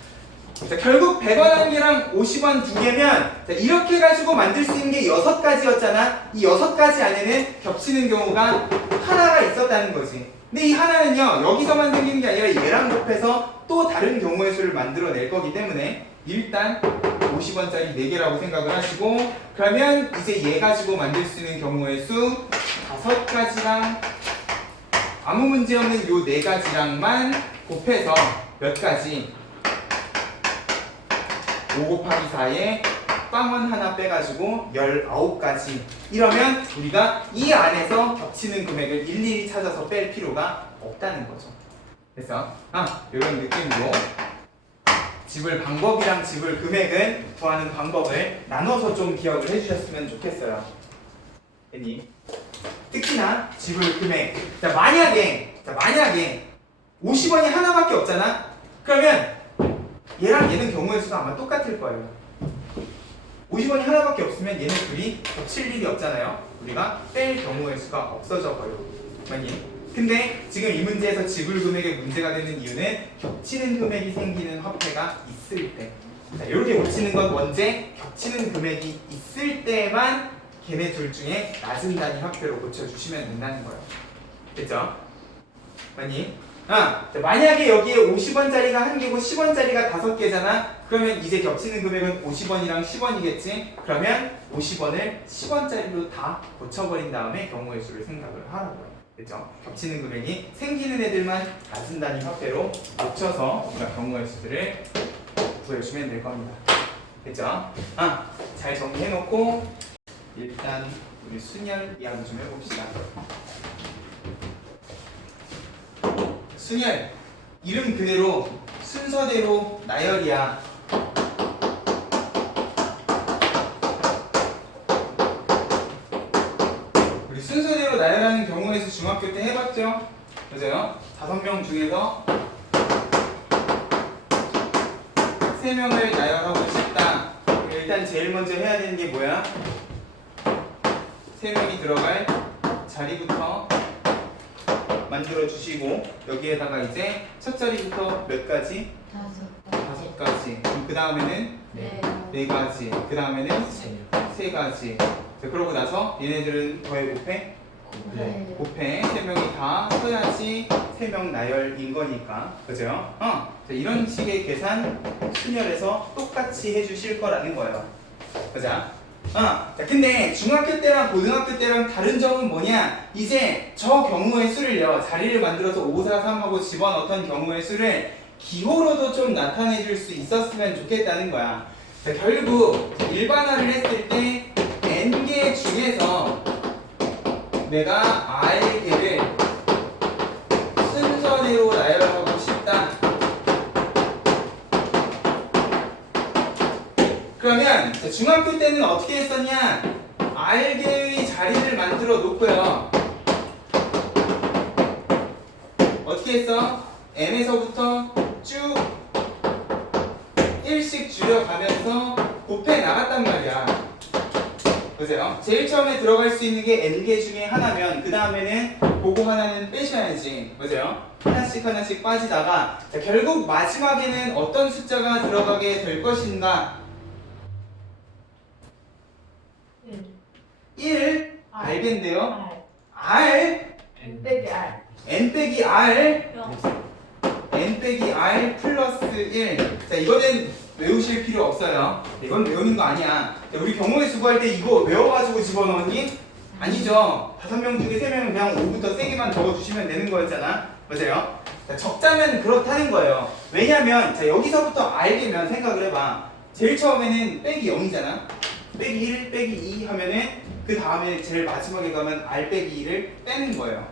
자, 결국 100원 한 개랑 50원 두 개면 자, 이렇게 가지고 만들 수 있는 게 6가지였잖아. 이 6가지 안에는 겹치는 경우가 하나가 있었다는 거지. 근데 이 하나는요 여기서만 생기는 게 아니라 얘랑 곱해서 또 다른 경우의 수를 만들어낼 거기 때문에 일단 50원짜리 4개라고 생각을 하시고 그러면 이제 얘 가지고 만들 수 있는 경우의 수 5가지랑 아무 문제 없는 요 4가지랑만 곱해서 몇 가지 5 곱하기 4에 빵원 하나 빼가지고 19가지 이러면 우리가 이 안에서 겹치는 금액을 일일이 찾아서 뺄 필요가 없다는 거죠. 그래서 이런 느낌으로 집을 방법이랑 집을 금액은 구하는 방법을 나눠서 좀 기억을 해주셨으면 좋겠어요. 괜히 특히나 집을 금액 자 만약에 50원이 하나밖에 없잖아. 그러면 얘랑 얘는 경우의 수가 아마 똑같을 거예요. 50원이 하나밖에 없으면 얘네 둘이 겹칠 일이 없잖아요. 우리가 뺄 경우의 수가 없어져 버려요. 근데 지금 이 문제에서 지불 금액에 문제가 되는 이유는 겹치는 금액이 생기는 화폐가 있을 때 자, 이렇게 고치는 건 언제? 겹치는 금액이 있을 때만 걔네 둘 중에 낮은 단위 화폐로 고쳐주시면 된다는 거예요. 됐죠? 자, 만약에 여기에 50원짜리가 한 개고 10원짜리가 5개잖아. 그러면 이제 겹치는 금액은 50원이랑 10원이겠지? 그러면 50원을 10원짜리로 다 고쳐버린 다음에 경우의 수를 생각을 하라고요. 됐죠? 겹치는 금액이 생기는 애들만 낮은 단위 화폐로 고쳐서 우리가 경우의 수들을 구해주면 될 겁니다. 됐죠? 잘 정리해놓고 일단 우리 순열 이야기 좀 해봅시다. 순열, 이름 그대로 순서대로 나열이야. 우리 순서대로 나열하는 경우의 수 중학교 때 해봤죠? 맞아요? 5명 중에서 3명을 나열하고 싶다. 일단 제일 먼저 해야 되는 게 뭐야? 3명이 들어갈 자리부터 만들어 주시고 여기에다가 이제 첫 자리부터 몇 가지? 5가지. 그 다음에는 4가지. 그 다음에는 3가지. 자, 그러고 나서 얘네들은 더해 곱해? 곱해. 3명이 다 써야지 3명 나열인 거니까. 그죠? 자, 이런 식의 계산 순열에서 똑같이 해주실 거라는 거예요. 그죠? 자, 근데 중학교 때랑 고등학교 때랑 다른 점은 뭐냐? 이제 저 경우의 수를요, 자리를 만들어서 5, 4, 3하고 집어넣던 경우의 수를 기호로도 좀 나타내 줄 수 있었으면 좋겠다는 거야. 자, 결국 일반화를 했을 때 n개 중에서 내가 r개를 순서대로 나열하고 싶다. 그러면 중학교 때는 어떻게 했었냐? r개의 자리를 만들어 놓고요. 어떻게 했어? n에서부터 쭉 1씩 줄여가면서 곱해 나갔단 말이야. 보세요. 제일 처음에 들어갈 수 있는 게 n개 중에 하나면 그 다음에는 그거 하나는 빼셔야지. 보세요. 하나씩 하나씩 빠지다가 자, 결국 마지막에는 어떤 숫자가 들어가게 될 것인가? 1 알겠는데요. R N 빼기 R. n 빼기 r 영. n 빼기 r 플러스 1. 자, 이거는 외우실 필요 없어요. 이건 외우는 거 아니야. 우리 경우의 수 구할 때 이거 외워가지고 집어넣었니? 아니죠. 5명 중에 3명은 그냥 5부터 세게만 적어주시면 되는 거였잖아. 맞아요? 자, 적자면 그렇다는 거예요. 왜냐면 자, 여기서부터 알게면 생각을 해봐. 제일 처음에는 빼기 0이잖아. 빼기 1, 빼기 2 하면은 그 다음에 제일 마지막에 가면 r 빼기 2를 빼는 거예요.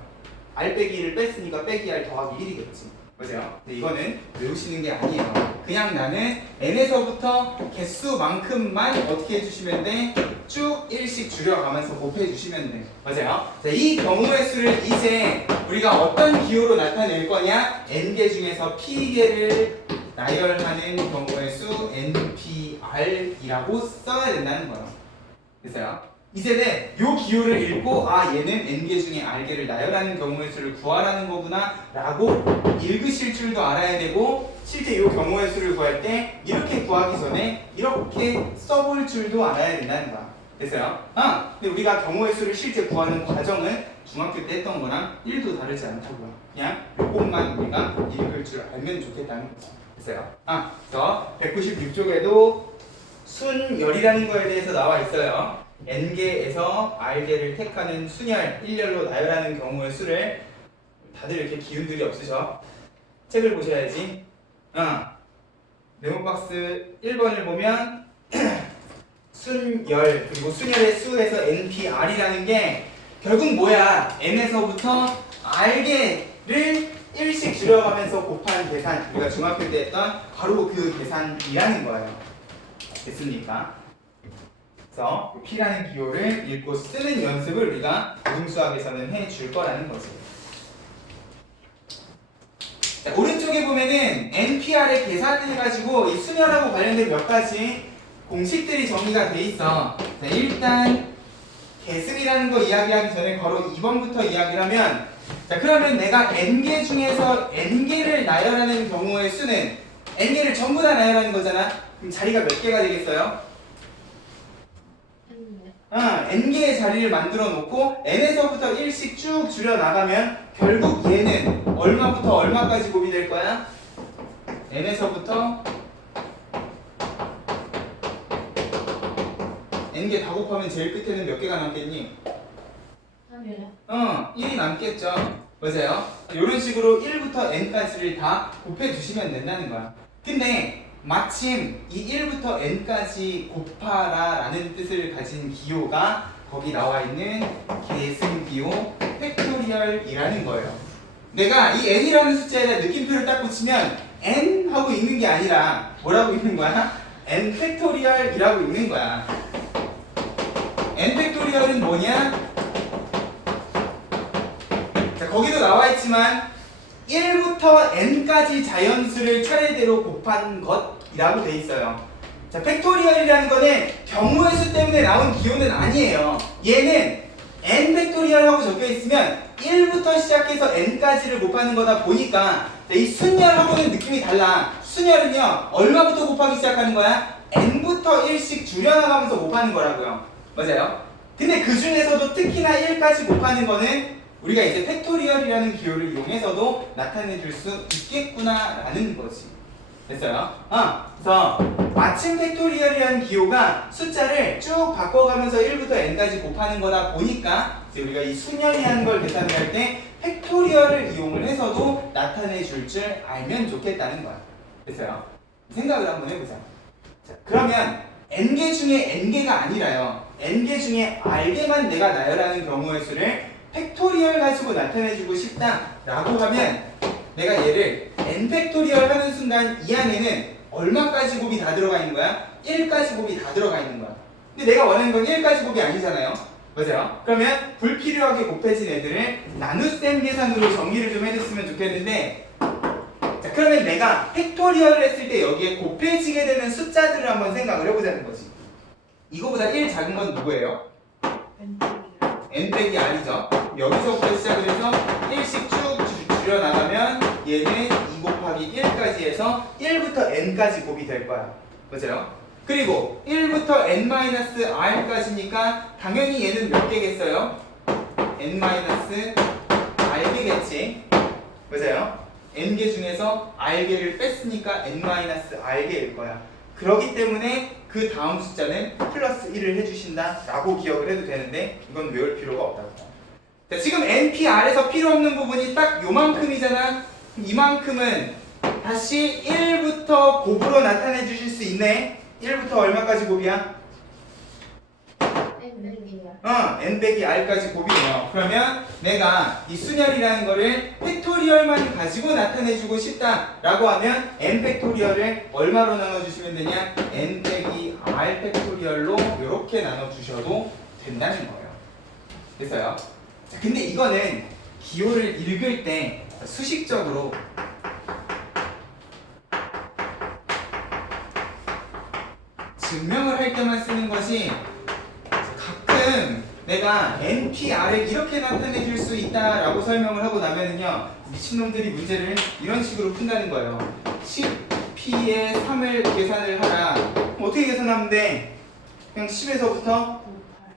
r 빼기 1을 뺐으니까 빼기 r 더하기 1이겠지. 맞아요? 근데 이거는 외우시는 게 아니에요. 그냥 나는 n에서부터 개수만큼만 어떻게 해주시면 돼? 쭉 1씩 줄여가면서 곱해주시면 돼. 맞아요? 자, 이 경우의 수를 이제 우리가 어떤 기호로 나타낼 거냐? n개 중에서 p개를 나열하는 경우의 수 npr이라고 써야 된다는 거예요. 됐어요? 이제는 요 기호를 읽고 아 얘는 n개 중에 r개를 나열하는 경우의 수를 구하라는 거구나 라고 읽으실 줄도 알아야 되고 실제 요 경우의 수를 구할 때 이렇게 구하기 전에 이렇게 써볼 줄도 알아야 된다는 거야. 됐어요? 근데 우리가 경우의 수를 실제 구하는 과정은 중학교 때 했던 거랑 1도 다르지 않다고요. 그냥 요것만 우리가 읽을 줄 알면 좋겠다는 거죠. 됐어요? 그래서 196쪽에도 순열이라는 거에 대해서 나와 있어요. n개에서 r개를 택하는 순열, 일렬로 나열하는 경우의 수를 다들 이렇게 기운들이 없으셔. 책을 보셔야지. 네모박스 1번을 보면 순열 그리고 순열의 수에서 npr이라는 게 결국 뭐야? n에서부터 r개를 1씩 줄여가면서 곱한 계산, 우리가 중학교 때 했던 바로 그 계산이라는 거예요. 됐습니까? 그래서 P라는 기호를 읽고 쓰는 연습을 우리가 고등수학에서는 해줄 거라는 거지. 자, 오른쪽에 보면은 NPR의 계산을 해가지고 이 순열하고 관련된 몇 가지 공식들이 정리가 돼 있어. 자, 일단 계승이라는 거 이야기하기 전에 바로 2번부터 이야기를 하면 자, 그러면 내가 n개 중에서 n개를 나열하는 경우의 수는 n개를 전부 다 나열하는 거잖아. 그럼 자리가 몇 개가 되겠어요? n개의 자리를 만들어 놓고 n에서부터 1씩 쭉 줄여 나가면 결국 얘는 얼마부터 얼마까지 곱이 될 거야? n에서부터 n개 다 곱하면 제일 끝에는 몇 개가 남겠니? 1이 남겠죠. 맞아요. 이런 식으로 1부터 n까지를 다 곱해 주시면 된다는 거야. 근데 마침 이 1부터 n까지 곱하라 라는 뜻을 가진 기호가 거기 나와 있는 계승기호 팩토리얼이라는 거예요. 내가 이 n이라는 숫자에다 느낌표를 딱 붙이면 n 하고 읽는 게 아니라 뭐라고 읽는 거야? n 팩토리얼이라고 읽는 거야. n 팩토리얼은 뭐냐? 자, 거기도 나와 있지만 1부터 n까지 자연수를 차례대로 곱한 것이라고 돼 있어요. 자, 팩토리얼이라는 거는 경우의 수 때문에 나온 기호는 아니에요. 얘는 n 팩토리얼하고 적혀 있으면 1부터 시작해서 n까지를 곱하는 거다 보니까 이 순열하고는 느낌이 달라. 순열은요 얼마부터 곱하기 시작하는 거야? n부터 1씩 줄여나가면서 곱하는 거라고요. 맞아요? 근데 그 중에서도 특히나 1까지 곱하는 거는 우리가 이제 팩토리얼이라는 기호를 이용해서도 나타내 줄 수 있겠구나 라는 거지. 됐어요? 그래서 마침 팩토리얼이라는 기호가 숫자를 쭉 바꿔가면서 1부터 n까지 곱하는 거다 보니까 이제 우리가 이 순열이라는 걸 계산을 할 때 팩토리얼을 이용을 해서도 나타내 줄 줄 알면 좋겠다는 거야. 됐어요? 생각을 한번 해보자. 자, 그러면 n개 중에 n개가 아니라요. n개 중에 r개만 내가 나열하는 경우의 수를 팩토리얼 가지고 나타내주고 싶다라고 하면 내가 얘를 n 팩토리얼 하는 순간 이 안에는 얼마까지 곱이 다 들어가 있는 거야? 1까지 곱이 다 들어가 있는 거야. 근데 내가 원하는 건 1까지 곱이 아니잖아요. 맞아요? 그러면 불필요하게 곱해진 애들을 나눗셈 계산으로 정리를 좀 해줬으면 좋겠는데 자, 그러면 내가 팩토리얼을 했을 때 여기에 곱해지게 되는 숫자들을 한번 생각을 해보자는 거지. 이거보다 1 작은 건 누구예요? 왼쪽이요. n 빼기 r이죠. 여기서부터 시작을 해서 1씩 쭉 줄여나가면 얘는 2 곱하기 1까지 해서 1부터 n까지 곱이 될 거야. 맞아요? 그리고 1부터 n-r까지니까 당연히 얘는 몇 개겠어요? n-r개겠지. 맞아요? n개 중에서 r개를 뺐으니까 n-r개일 거야. 그렇기 때문에 그 다음 숫자는 플러스 1을 해주신다 라고 기억을 해도 되는데 이건 외울 필요가 없다고. 자, 지금 NPR에서 필요 없는 부분이 딱 요만큼이잖아. 이만큼은 다시 1부터 곱으로 나타내 주실 수 있네. 1부터 얼마까지 곱이야? n 빼기 r까지 곱이에요. 그러면 내가 이 순열이라는 거를 팩토리얼만 가지고 나타내주고 싶다라고 하면 n 팩토리얼을 얼마로 나눠주시면 되냐? n 빼기 r 팩토리얼로 이렇게 나눠주셔도 된다는 거예요. 됐어요? 자, 근데 이거는 기호를 읽을 때 수식적으로 증명을 할 때만 쓰는 것이 가끔 내가 NPR을 이렇게 나타내 줄 수 있다라고 설명을 하고 나면은요 미친놈들이 문제를 이런 식으로 푼다는 거예요. 10P에 3을 계산을 하라. 어떻게 계산하면 돼? 그냥 10에서부터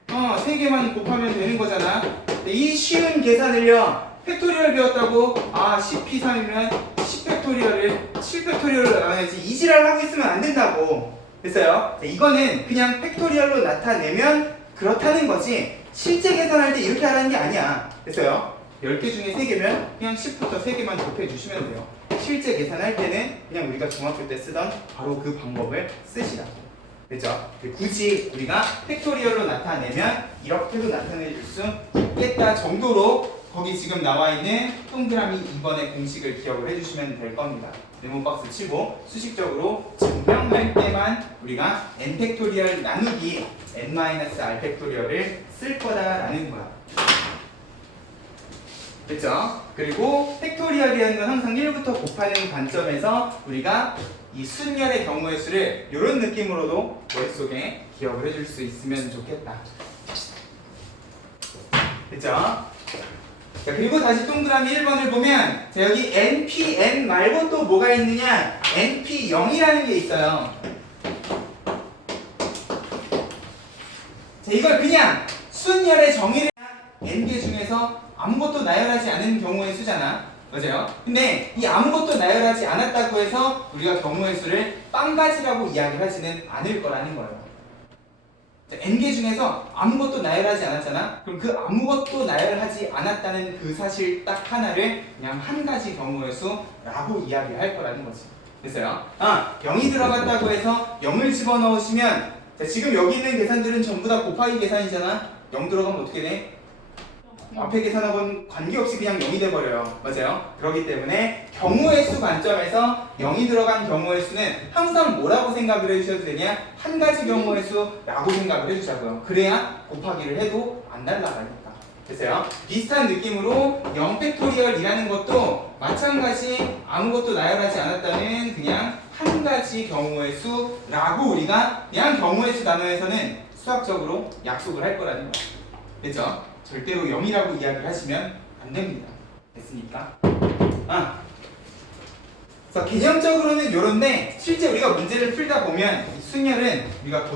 3개만 곱하면 되는 거잖아. 이 쉬운 계산을요 팩토리얼 배웠다고 10P3이면 10팩토리얼을 7팩토리얼로 나눠야지 이지랄 하고 있으면 안 된다고. 됐어요? 이거는 그냥 팩토리얼로 나타내면 그렇다는 거지 실제 계산할 때 이렇게 하라는 게 아니야. 됐어요? 10개 중에 3개면 그냥 10부터 3개만 곱해주시면 돼요. 실제 계산할 때는 그냥 우리가 중학교 때 쓰던 바로 그 방법을 쓰시라고. 됐죠? 굳이 우리가 팩토리얼로 나타내면 이렇게도 나타내줄 수 있겠다 정도로 거기 지금 나와 있는 동그라미 2번의 공식을 기억을 해주시면 될 겁니다. 네모박스 치고 수식적으로 증명할 때만 우리가 n 팩토리얼 나누기 n-r 팩토리얼을 쓸 거다라는 거야. 됐죠? 그리고 팩토리얼이라는 건 항상 1부터 곱하는 관점에서 우리가 이 순열의 경우의 수를 이런 느낌으로도 머릿속에 기억을 해줄 수 있으면 좋겠다. 됐죠? 자, 그리고 다시 동그라미 1번을 보면 자, 여기 NPN 말고 또 뭐가 있느냐? NP0이라는 게 있어요. 자, 이걸 그냥 순열의 정의를 n개 중에서 아무것도 나열하지 않은 경우의 수잖아. 맞아요? 근데 이 아무것도 나열하지 않았다고 해서 우리가 경우의 수를 빵가지라고 이야기를 하지는 않을 거라는 거예요. 자, n개 중에서 아무것도 나열하지 않았잖아? 그럼 그 아무것도 나열하지 않았다는 그 사실 딱 하나를 그냥 한 가지 경우의 수라고 이야기할 거라는 거지. 됐어요? 0이 들어갔다고 해서 0을 집어넣으시면 자, 지금 여기 있는 계산들은 전부 다 곱하기 계산이잖아? 0 들어가면 어떻게 돼? 앞에 계산하고는 관계없이 그냥 0이 돼버려요. 맞아요? 그렇기 때문에 경우의 수 관점에서 0이 들어간 경우의 수는 항상 뭐라고 생각을 해주셔도 되냐? 한 가지 경우의 수라고 생각을 해주자고요. 그래야 곱하기를 해도 안 날아가니까. 됐어요? 비슷한 느낌으로 0팩토리얼이라는 것도 마찬가지 아무것도 나열하지 않았다는 그냥 한 가지 경우의 수라고 우리가 그냥 경우의 수 단어에서는 수학적으로 약속을 할 거라는 거예요. 됐죠? 절대로 0이라고 이야기를 하시면 안 됩니다. 됐습니까? 그래서 개념적으로는 요런데 실제 우리가 문제를 풀다 보면 이 순열은 우리가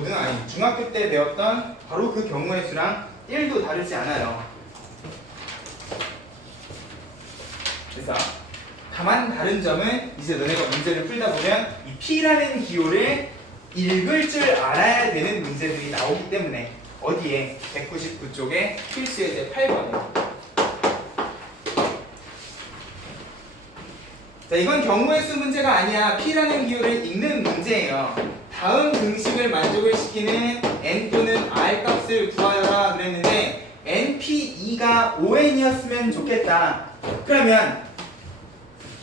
중학교 때 배웠던 바로 그 경우의 수랑 1도 다르지 않아요. 그래서 다만 다른 점은 이제 너네가 문제를 풀다 보면 이 P라는 기호를 읽을 줄 알아야 되는 문제들이 나오기 때문에 어디에? 199쪽에 필수예제 8번에. 자, 이건 경우의 수 문제가 아니야. P라는 기호를 읽는 문제예요. 다음 등식을 만족을 시키는 n 또는 r 값을 구하라 그랬는데 NP2가 5n이었으면 좋겠다. 그러면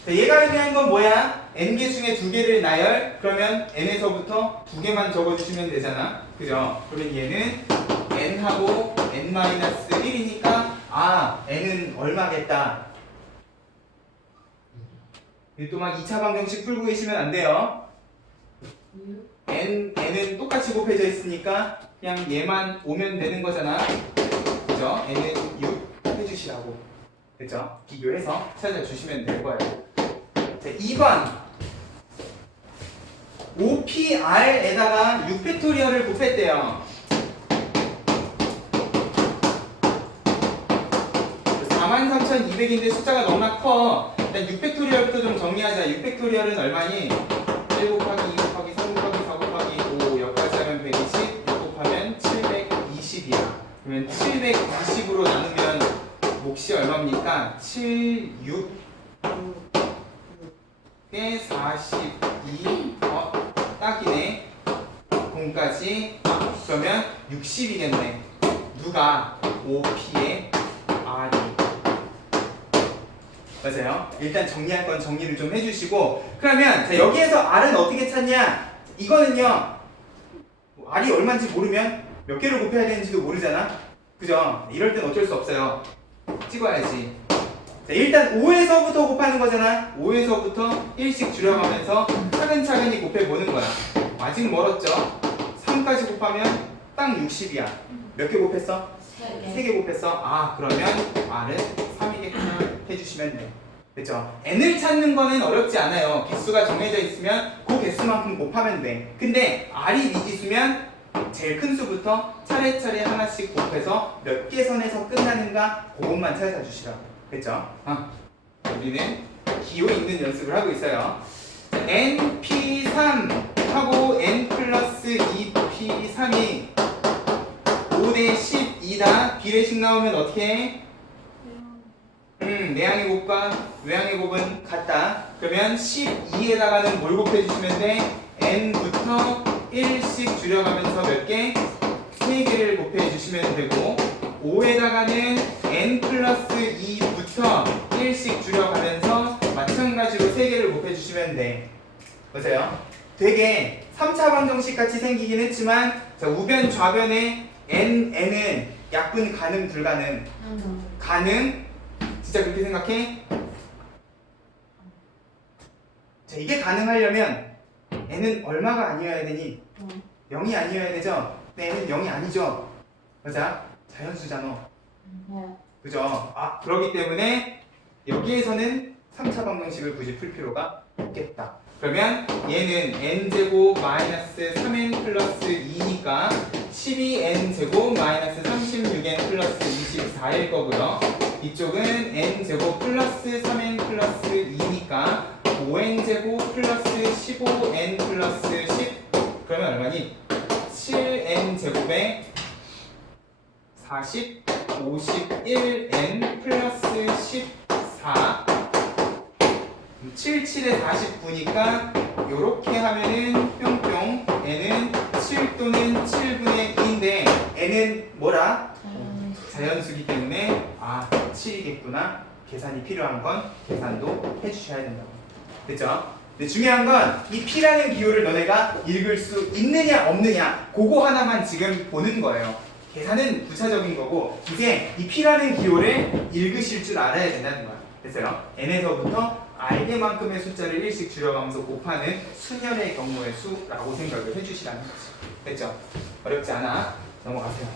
자, 얘가 의미한 건 뭐야? n개 중에 2개를 나열? 그러면 n에서부터 2개만 적어주시면 되잖아. 그죠? 그러면 얘는 n하고 n-1이니까 n은 얼마겠다. 또 막 2차 방정식 풀고 계시면 안 돼요. n은 똑같이 곱해져 있으니까 그냥 얘만 오면 되는 거잖아. 그죠? n은 6 해주시라고. 그죠? 비교해서 찾아주시면 될 거예요. 자, 2번 5PR에다가 6팩토리얼을 곱했대요. 43,200인데 숫자가 너무나 커. 일단 6팩토리얼부터 좀 정리하자. 6팩토리얼은 얼마니? 1 곱하기 2 곱하기 3 곱하기 4 곱하기 5 여기까지 하면 120, 6 곱하면 720이야. 그러면 720으로 나누면 몫이 얼마입니까? 7, 6, 에 42, 딱이네. 0까지. 그러면 60이겠네. 누가? 5P의 R이. 맞아요. 일단 정리할 건 정리를 좀 해주시고, 그러면 자, 여기에서 R은 어떻게 찾냐? 이거는요, R이 얼마인지 모르면 몇 개를 곱해야 되는지도 모르잖아. 그죠? 이럴 땐 어쩔 수 없어요. 찍어야지. 자, 일단 5에서부터 곱하는 거잖아. 5에서부터 1씩 줄여가면서 차근차근히 곱해보는 거야. 아직 멀었죠? 3까지 곱하면 딱 60이야. 몇 개 곱했어? 3개 곱했어? 아, 그러면 R은 3이겠구나 해주시면 돼. 그쵸? n을 찾는 거는 어렵지 않아요. 개수가 정해져 있으면 그 개수만큼 곱하면 돼. 근데 R이 미지수면 제일 큰 수부터 차례차례 하나씩 곱해서 몇 개 선에서 끝나는가 그것만 찾아주시라고. 그쵸? 우리는 기호 있는 연습을 하고 있어요. np3 하고 n 플러스 2p3이 5대 12다. 비례식 나오면 어떻게 해? 내항의 곱과 외항의 곱은 같다. 그러면 12에다가는 뭘 곱해주시면 돼? n부터 1씩 줄여가면서 몇 개? 3개를 곱해주시면 되고 5에다가는 n 플러스 2부터 1씩 줄여가면서 마찬가지로 3개를 곱해주시면 돼. 보세요. 되게 3차 방정식 같이 생기긴 했지만 자, 우변 좌변에 n은 약분 가능 불가능? 가능? 진짜 그렇게 생각해? 자, 이게 가능하려면 n은 얼마가 아니어야 되니? 0이 아니어야 되죠? 근데 n은 0이 아니죠? 맞아? 자연수잖아. 그죠? 아, 그렇기 때문에 여기에서는 3차 방정식을 굳이 풀 필요가 없겠다. 그러면 얘는 n제곱 마이너스 3n 플러스 2니까 12n제곱 마이너스 36n 플러스 24일 거고요. 이쪽은 n제곱 플러스 3n 플러스 2니까 5n제곱 플러스 15n 플러스 10 그러면 얼마니? 7n제곱에 40, 51n 플러스 14 7, 7에 49니까 요렇게 하면은 뿅뿅 n은 7 또는 7분의 2인데 n은 뭐라? 자연수기 때문에 7이겠구나. 계산이 필요한 건 계산도 해주셔야 된다고. 됐죠? 근데 중요한 건 이 p라는 기호를 너네가 읽을 수 있느냐 없느냐 그거 하나만 지금 보는 거예요. 계산은 부차적인 거고 이제 이 p라는 기호를 읽으실 줄 알아야 된다는 거야. 됐어요? n에서부터 알게만큼의 숫자를 1씩 줄여가면서 곱하는 수열의 경우의 수라고 생각을 해주시라는 거지. 됐죠? 어렵지 않아. 넘어가세요.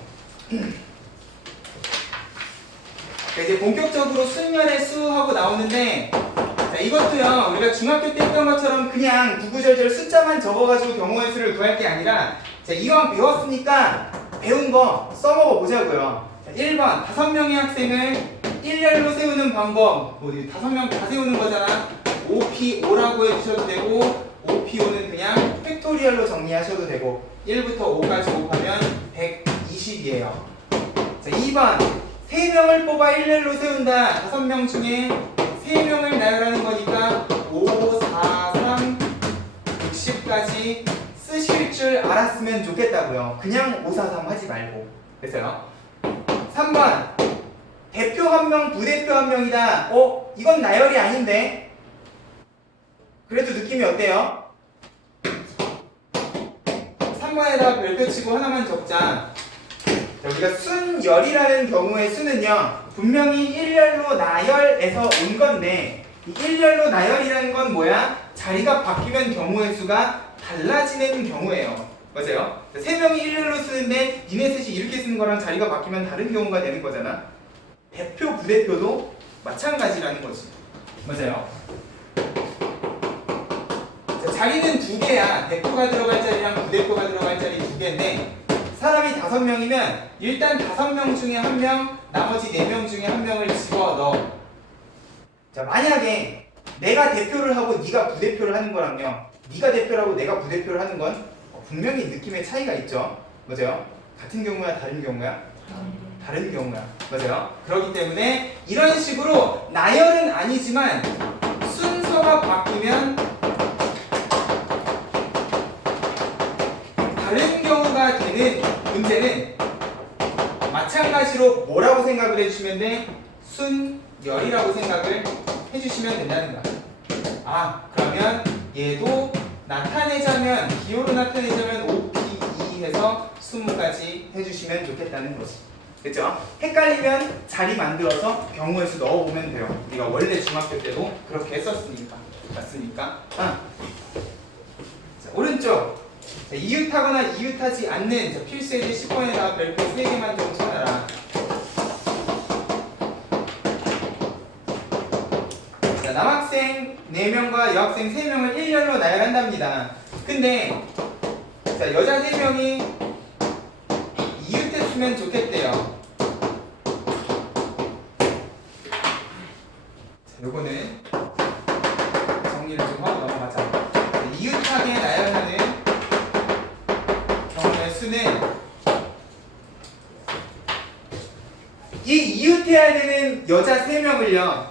자, 이제 본격적으로 순열의 수하고 나오는데 자, 이것도요 우리가 중학교 때 했던 것처럼 그냥 구구절절 숫자만 적어가지고 경우의 수를 구할 게 아니라 자, 이왕 배웠으니까 배운 거 써먹어 보자고요. 자, 1번 5명의 학생을 일렬로 세우는 방법. 어디 5명 다 세우는 거잖아. 5P5라고 해주셔도 되고 5P5는 그냥 팩토리얼로 정리하셔도 되고 1부터 5까지 곱하면 120이에요. 자, 2번 3명을 뽑아 일렬로 세운다. 5명 중에 3명을 나열하는 거니까 5, 4, 3, 60까지 쓰실 줄 알았으면 좋겠다고요. 그냥 5, 4, 3 하지 말고. 됐어요? 3번 대표 1명, 부대표 1명이다. 이건 나열이 아닌데 그래도 느낌이 어때요? 3번에다가 별표 치고 하나만 적자. 자, 우리가 순열이라는 경우의 수는요 분명히 일렬로 나열에서 온 건데 이 일렬로 나열이라는 건 뭐야? 자리가 바뀌면 경우의 수가 달라지는 경우예요. 맞아요? 세 명이 일렬로 쓰는데 니네 셋이 이렇게 쓰는 거랑 자리가 바뀌면 다른 경우가 되는 거잖아. 대표, 부대표도 마찬가지라는 거지. 맞아요? 자, 자리는 두 개야. 대표가 들어갈 자리랑 부대표가 들어갈 자리 두 개인데 사람이 5명이면 일단 5명 중에 1명, 나머지 4명 중에 1명을 집어넣어. 자, 만약에 내가 대표를 하고 네가 부대표를 하는 거랑요, 네가 대표를 하고 내가 부대표를 하는 건 분명히 느낌의 차이가 있죠. 맞아요? 같은 경우야 다른 경우야? 다른 경우야. 맞아요? 그렇기 때문에 이런 식으로 나열은 아니지만 순서가 바뀌면 다른 경우가 되는 문제는 마찬가지로 뭐라고 생각을 해주시면 돼? 순열이라고 생각을 해주시면 된다는 거야. 아, 그러면 얘도 나타내자면, 기호로 나타내자면 OP2 해서 20가지 해주시면 좋겠다는 거지. 그쵸? 헷갈리면 자리 만들어서 경우의 수 넣어보면 돼요. 우리가 원래 중학교 때도 그렇게 했었으니까. 맞습니까? 자, 오른쪽. 자, 이웃하거나 이웃하지 않는 필수의 10번에다가 별표 3개만 좀 쳐놔라. 자, 남학생 4명과 여학생 3명을 일렬로 나열한답니다. 근데 자, 여자 3명이 이웃했으면 좋겠대요. 자, 요거는 정리를 좀 하고 넘어가자. 자, 이웃하게 나열하는 경우의 수는 이 이웃해야 되는 여자 3명을요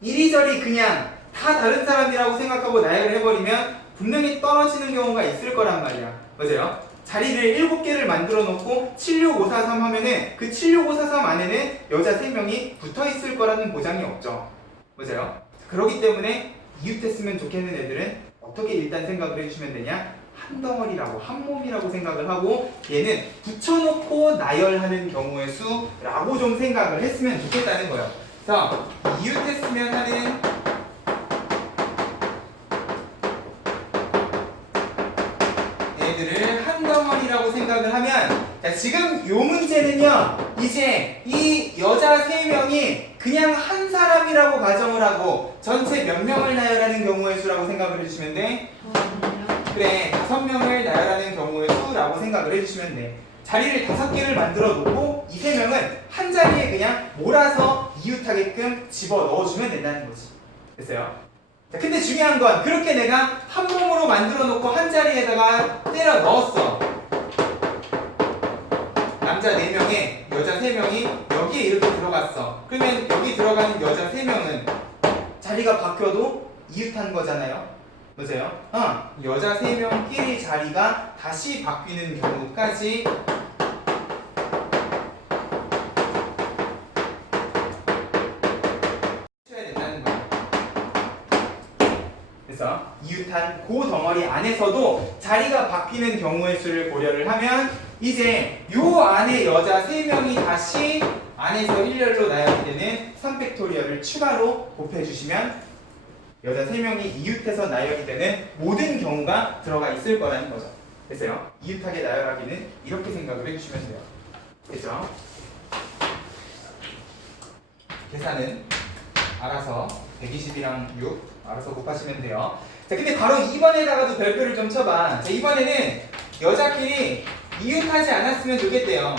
이리저리 그냥 다 다른 사람이라고 생각하고 나열을 해버리면 분명히 떨어지는 경우가 있을 거란 말이야. 맞아요? 자리를 7개를 만들어 놓고 76543 하면은 그 76543 안에는 여자 3명이 붙어 있을 거라는 보장이 없죠. 맞아요? 그렇기 때문에 이웃했으면 좋겠는 애들은 어떻게 일단 생각을 해주시면 되냐? 한 덩어리라고, 한 몸이라고 생각을 하고 얘는 붙여놓고 나열하는 경우의 수라고 좀 생각을 했으면 좋겠다는 거예요. 그래서 이웃했으면 하는 얘들을 한 덩어리라고 생각을 하면 자, 지금 요 문제는요 이제 이 여자 3명이 그냥 한 사람이라고 가정을 하고 전체 몇 명을 나열하는 경우의 수라고 생각을 해주시면 돼. 그래, 5명을 나열하는 경우의 수라고 생각을 해주시면 돼. 자리를 5개를 만들어 놓고 이 3명은 한 자리에 그냥 몰아서 이웃하게끔 집어 넣어주면 된다는 거지. 됐어요? 자, 근데 중요한 건 그렇게 내가 한 몸으로 만들어 놓고 한 자리에다가 때려 넣었어. 남자 4명에 여자 3명이 여기에 이렇게 들어갔어. 그러면 여기 들어가는 여자 3명은 자리가 바뀌어도 이웃한 거잖아요. 맞아요? 여자 3명끼리 자리가 다시 바뀌는 경우까지 해야 된다는 거예요. 그래서 이웃한 그 덩어리 안에서도 자리가 바뀌는 경우의 수를 고려를 하면 이제 요 안에 여자 3명이 다시 안에서 일렬로 나열이 되는 3팩토리얼을 추가로 곱해주시면 여자 3명이 이웃해서 나열이 되는 모든 경우가 들어가 있을 거라는 거죠. 됐어요? 이웃하게 나열하기는 이렇게 생각을 해주시면 돼요. 됐죠? 계산은 알아서 120이랑 6 알아서 곱하시면 돼요. 자, 근데 바로 2번에다가도 별표를 좀 쳐봐. 자, 이번에는 여자끼리 이웃하지 않았으면 좋겠대요.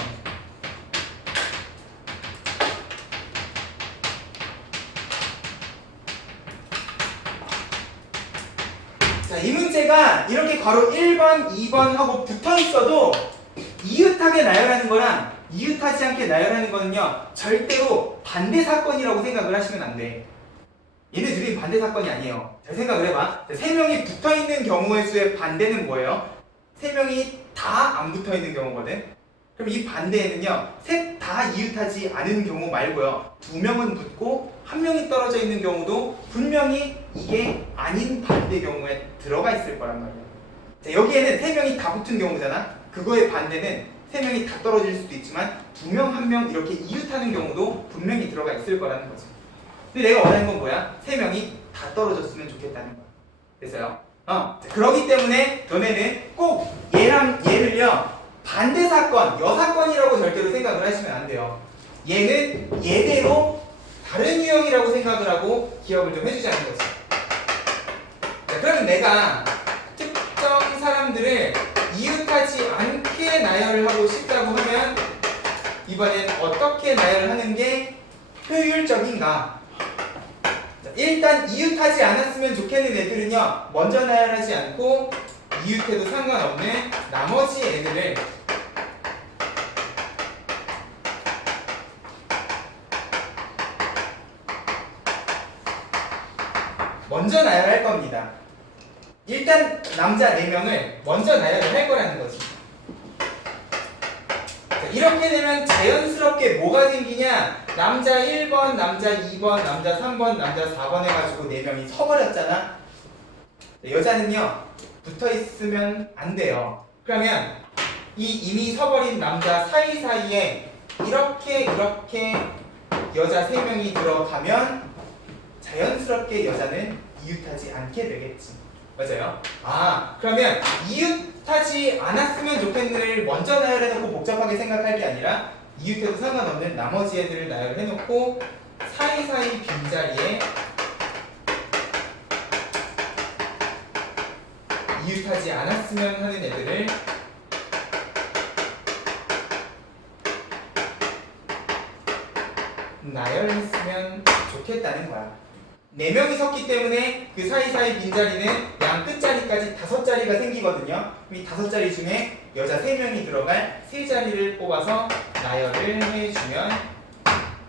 자, 이 문제가 이렇게 괄호 1번, 2번 하고 붙어 있어도 이웃하게 나열하는 거랑 이웃하지 않게 나열하는 거는요 절대로 반대 사건이라고 생각을 하시면 안 돼. 얘네 둘이 반대 사건이 아니에요. 잘 생각을 해봐. 3명이 붙어 있는 경우의 수의 반대는 뭐예요? 3명이 다 안 붙어 있는 경우거든. 그럼 이 반대에는요 셋 다 이웃하지 않은 경우 말고요 2명은 붙고 1명이 떨어져 있는 경우도 분명히 이게 아닌 반대 경우에 들어가 있을 거란 말이야. 자, 여기에는 3명이 다 붙은 경우잖아. 그거의 반대는 3명이 다 떨어질 수도 있지만 2명, 1명 이렇게 이웃하는 경우도 분명히 들어가 있을 거라는 거지. 근데 내가 원하는 건 뭐야? 3명이 다 떨어졌으면 좋겠다는 거야. 됐어요? 그러기 때문에 너네는 꼭 얘를요 반대 사건, 여사건이라고 절대로 생각을 하시면 안 돼요. 얘는 얘대로 다른 유형이라고 생각을 하고 기억을 좀 해주자는 거지. 자, 그럼 내가 특정 사람들을 이웃하지 않게 나열을 하고 싶다고 하면 이번엔 어떻게 나열을 하는 게 효율적인가? 자, 일단 이웃하지 않았으면 좋겠는 애들은요 먼저 나열하지 않고 이웃해도 상관없는 나머지 애들을 먼저 나열할 겁니다. 일단 남자 4명을 먼저 나열을 할 거라는 거지. 자, 이렇게 되면 자연스럽게 뭐가 생기냐? 남자 1번, 남자 2번, 남자 3번, 남자 4번 해가지고 4명이 서버렸잖아. 자, 여자는요 붙어 있으면 안 돼요. 그러면 이 이미 서버린 남자 사이사이에 이렇게 여자 3명이 들어가면 자연스럽게 여자는 이웃하지 않게 되겠지. 맞아요? 그러면 이웃하지 않았으면 좋겠는을 먼저 나열해놓고 복잡하게 생각할 게 아니라 이웃해도 상관없는 나머지 애들을 나열을 해놓고 사이사이 빈자리에 이웃하지 않았으면 하는 애들을 나열했으면 좋겠다는 거야. 4명이 섰기 때문에 그 사이사이 빈자리는 양 끝자리까지 5자리가 생기거든요. 이 5자리 중에 여자 3명이 들어갈 3자리를 뽑아서 나열을 해주면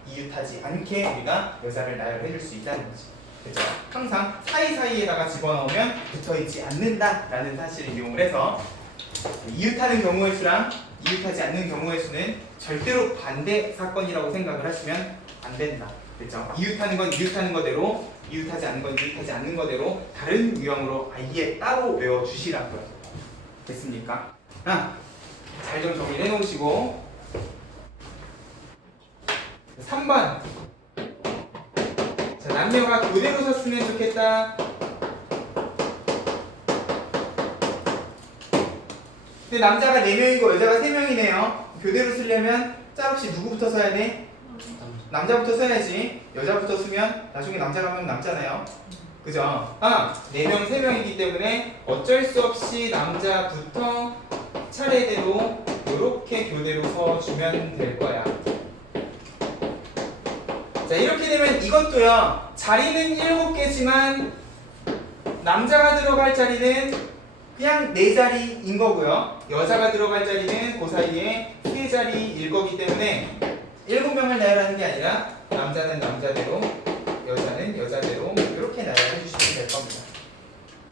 이웃하지 않게 우리가 여자를 나열해줄 수 있다는 거지. 그죠? 항상 사이사이에다가 집어넣으면 붙어있지 않는다라는 사실을 이용을 해서 이웃하는 경우의 수랑 이웃하지 않는 경우의 수는 절대로 반대 사건이라고 생각을 하시면 안 된다. 그렇죠? 이웃하는 건 이웃하는 거대로, 이웃하지 않는 건 이웃하지 않는 거대로 다른 유형으로 아예 따로 외워주시라고요. 됐습니까? 잘 좀 정리를 해놓으시고 3번 자, 남녀가 교대로 섰으면 좋겠다. 근데 남자가 4명이고 여자가 3명이네요. 교대로 쓰려면 짝없이 누구부터 서야 돼? 남자부터 써야지. 여자부터 쓰면 나중에 남자가 하면 남잖아요. 그죠? 4명, 3명이기 때문에 어쩔 수 없이 남자부터 차례대로 이렇게 교대로 서주면 될 거야. 자, 이렇게 되면 이것도요. 자리는 7개지만 남자가 들어갈 자리는 그냥 4자리인 거고요. 여자가 들어갈 자리는 그 사이에 3자리일 거기 때문에 7명을 나열하는 게 아니라 남자는 남자대로 여자는 여자대로 이렇게 나열해 주시면 될 겁니다.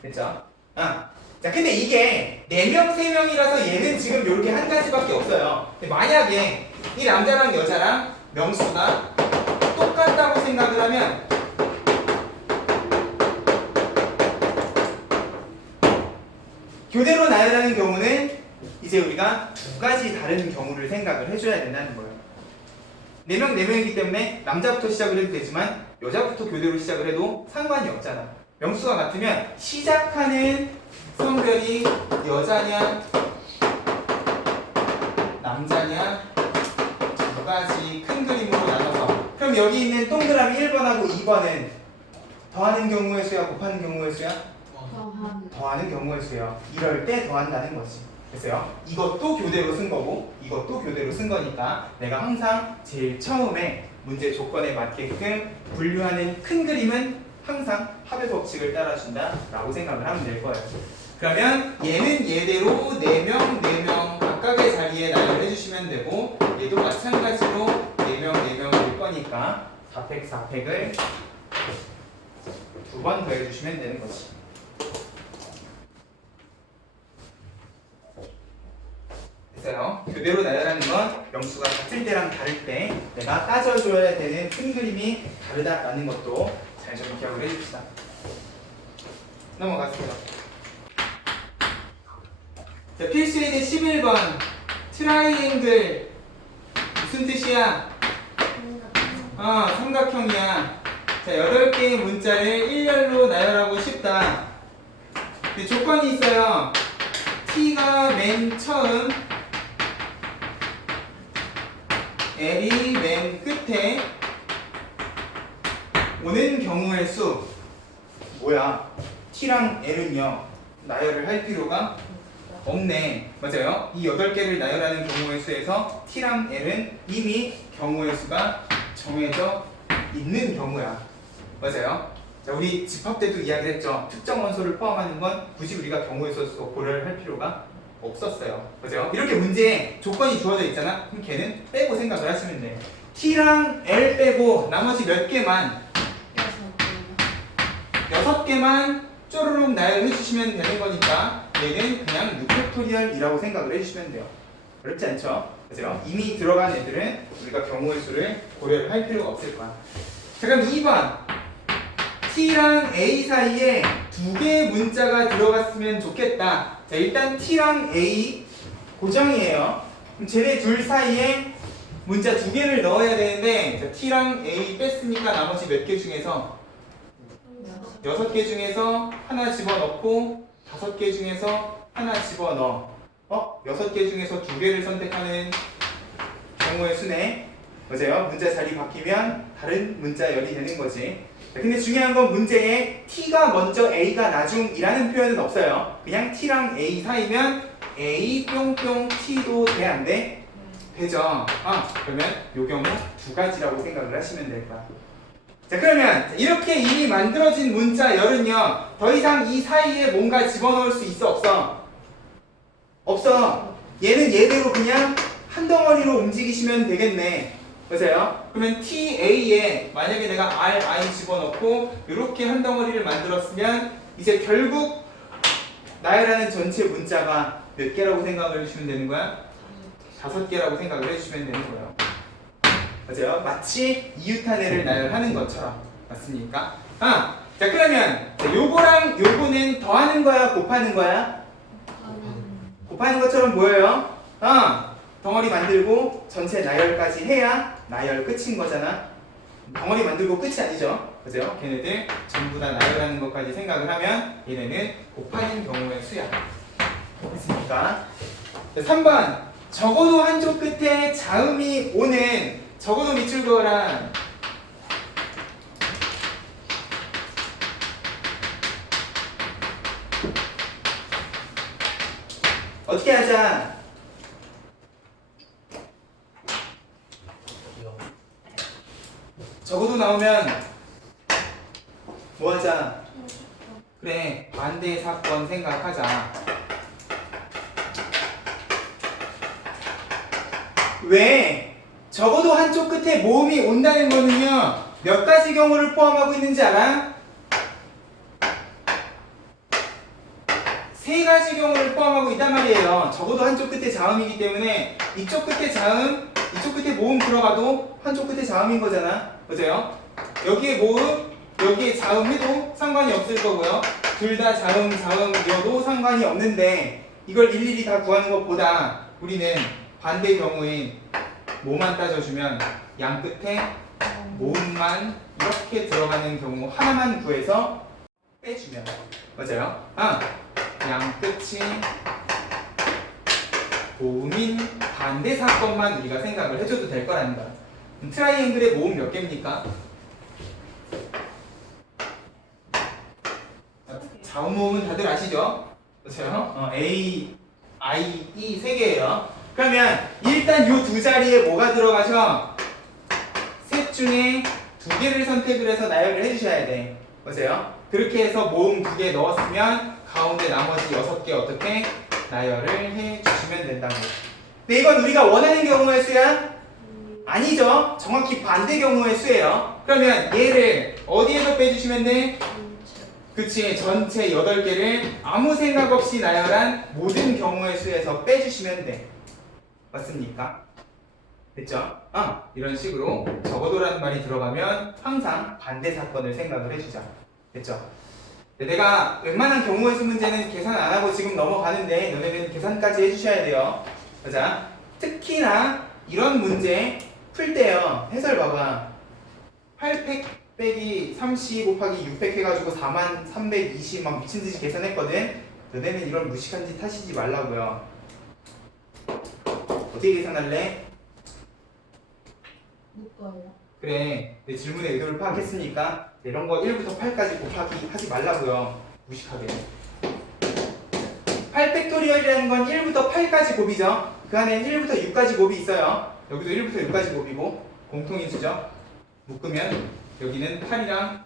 됐죠? 자, 근데 이게 4명, 3명이라서 얘는 지금 이렇게 한 가지밖에 없어요. 근데 만약에 이 남자랑 여자랑 명수가 똑같다고 생각을 하면 교대로 나열하는 경우는 이제 우리가 2가지 다른 경우를 생각을 해줘야 된다는 거예요. 4명, 4명이기 때문에 남자부터 시작을 해도 되지만 여자부터 교대로 시작을 해도 상관이 없잖아. 명수가 같으면 시작하는 성별이 여자냐 남자냐 2가지 큰 그림으로 나눠서 그럼 여기 있는 동그라미 1번하고 2번은 더하는 경우의 수야 곱하는 경우의 수야? 더하는 경우의 수예요. 이럴 때 더한다는 거지. 됐어요? 이것도 교대로 쓴 거고 이것도 교대로 쓴 거니까 내가 항상 제일 처음에 문제 조건에 맞게끔 분류하는 큰 그림은 항상 합의 법칙을 따라준다 라고 생각을 하면 될 거예요. 그러면 얘는 얘대로 4명, 4명 각각의 자리에 나열해 주시면 되고 얘도 마찬가지로 4명, 4명일 거니까 4팩, 4팩을 2번 더해 주시면 되는 거지. 됐어요? 교대로 나열하는 건 명수가 같을 때랑 다를 때 내가 따져줘야 되는 큰 그림이 다르다라는 것도 잘 좀 기억을 해줍시다. 넘어가세요. 자, 필수예제 11번 트라이앵글 무슨 뜻이야? 삼각형이야. 자, 8개의 문자를 일렬로 나열하고 싶다. 근데 조건이 있어요. t가 맨 처음, l이 맨 끝에 오는 경우의 수. 뭐야? t랑 l은요 나열을 할 필요가 없네. 맞아요? 이 8개를 나열하는 경우의 수에서 t랑 l은 이미 경우의 수가 정해져 있는 경우야. 맞아요? 자, 우리 집합 때도 이야기를 했죠. 특정 원소를 포함하는 건 굳이 우리가 경우의 수 고려를 할 필요가 없었어요. 맞아요? 이렇게 문제에 조건이 주어져 있잖아. 그럼 걔는 빼고 생각을 하시면 돼요. t랑 l 빼고 나머지 몇 개만 6개만 쪼르륵 나열해 주시면 되는 거니까 얘는 그냥 6팩토리얼이라고 생각을 해주시면 돼요. 어렵지 않죠? 그죠? 이미 들어간 애들은 우리가 경우의 수를 고려를 할 필요가 없을 거야. 자, 그럼 2번 t랑 a 사이에 2개의 문자가 들어갔으면 좋겠다. 자, 일단 t랑 a 고정이에요. 그럼 쟤네 둘 사이에 문자 2개를 넣어야 되는데 자, t랑 a 뺐으니까 나머지 몇 개 중에서 6개 중에서 하나 집어넣고 5개 중에서 하나 집어넣어. 6개 중에서 2개를 선택하는 경우의 수네. 맞아요? 문자 자리 바뀌면 다른 문자 열이 되는 거지. 근데 중요한 건 문제에 t가 먼저 a가 나중이라는 표현은 없어요. 그냥 t랑 a 사이면 a 뿅뿅 t도 돼 안 돼? 되죠. 그러면 요 경우 2가지라고 생각을 하시면 될 거야. 자, 그러면 이렇게 이미 만들어진 문자 열은요 더 이상 이 사이에 뭔가 집어넣을 수 있어 없어? 없어. 얘는 얘대로 그냥 한 덩어리로 움직이시면 되겠네. 맞아요? 그러면 TA에 만약에 내가 RI 집어넣고 이렇게 한 덩어리를 만들었으면 이제 결국 나열하는 전체 문자가 몇 개라고 생각을 해주시면 되는 거야? 5개라고 생각을 해주시면 되는 거예요. 맞아요? 마치 이웃한 애를 나열하는 것처럼. 맞습니까? 자, 그러면 요거랑 요거는 더하는 거야? 곱하는 거야? 곱하는 것처럼 보여요? 덩어리 만들고 전체 나열까지 해야 나열 끝인 거잖아. 덩어리 만들고 끝이 아니죠. 그죠? 걔네들 전부 다 나열하는 것까지 생각을 하면 얘네는 곱하는 경우의 수야. 됐습니까? 3번 적어도 한쪽 끝에 자음이 오는 적어도 밑줄 그어라. 어떻게 하자? 적어도 나오면 뭐 하자? 그래, 반대 사건 생각하자. 왜? 적어도 한쪽 끝에 모음이 온다는 거는요 몇 가지 경우를 포함하고 있는지 알아? 3가지 경우를 포함하고 있단 말이에요. 적어도 한쪽 끝에 자음이기 때문에 이쪽 끝에 자음, 이쪽 끝에 모음 들어가도 한쪽 끝에 자음인 거잖아. 맞아요? 여기에 모음, 여기에 자음 해도 상관이 없을 거고요. 둘 다 자음이어도 상관이 없는데 이걸 일일이 다 구하는 것보다 우리는 반대 경우에 뭐만 따져주면 양 끝에 모음만 이렇게 들어가는 경우 하나만 구해서 빼주면 맞아요? 양 끝이 모음인 반대 사건만 우리가 생각을 해줘도 될 거라는 거야. 트라이앵글의 모음 몇 개입니까? 자음 모음은 다들 아시죠? 그렇죠? A, I, E 3개예요. 그러면 일단 요 2자리에 뭐가 들어가죠? 셋 중에 2개를 선택을 해서 나열을 해주셔야 돼. 맞아요? 그렇게 해서 모음 2개 넣었으면 가운데 나머지 6개 어떻게 나열을 해주시면 된다고. 근데 이건 우리가 원하는 경우의 수야? 아니죠. 정확히 반대 경우의 수예요. 그러면 얘를 어디에서 빼주시면 돼? 그치, 전체 8개를 아무 생각 없이 나열한 모든 경우의 수에서 빼주시면 돼. 맞습니까? 됐죠? 이런 식으로 적어도라는 말이 들어가면 항상 반대 사건을 생각을 해주자. 됐죠? 내가 웬만한 경우의 수 문제는 계산 안 하고 지금 넘어가는데 너네는 계산까지 해주셔야 돼요. 자, 특히나 이런 문제 풀 때요. 해설 봐봐. 8팩 빼기 30 곱하기 600 해가지고 4320 막 미친듯이 계산했거든. 너네는 이런 무식한 짓 하시지 말라고요. 어떻게 계산할래? 묶어요. 그래, 내 질문의 의도를 파악했으니까 이런 거 1부터 8까지 곱하기 하지 말라고요. 무식하게. 8팩토리얼이라는 건 1부터 8까지 곱이죠. 그 안에 1부터 6까지 곱이 있어요. 여기도 1부터 6까지 곱이고 공통인수죠. 묶으면 여기는 8이랑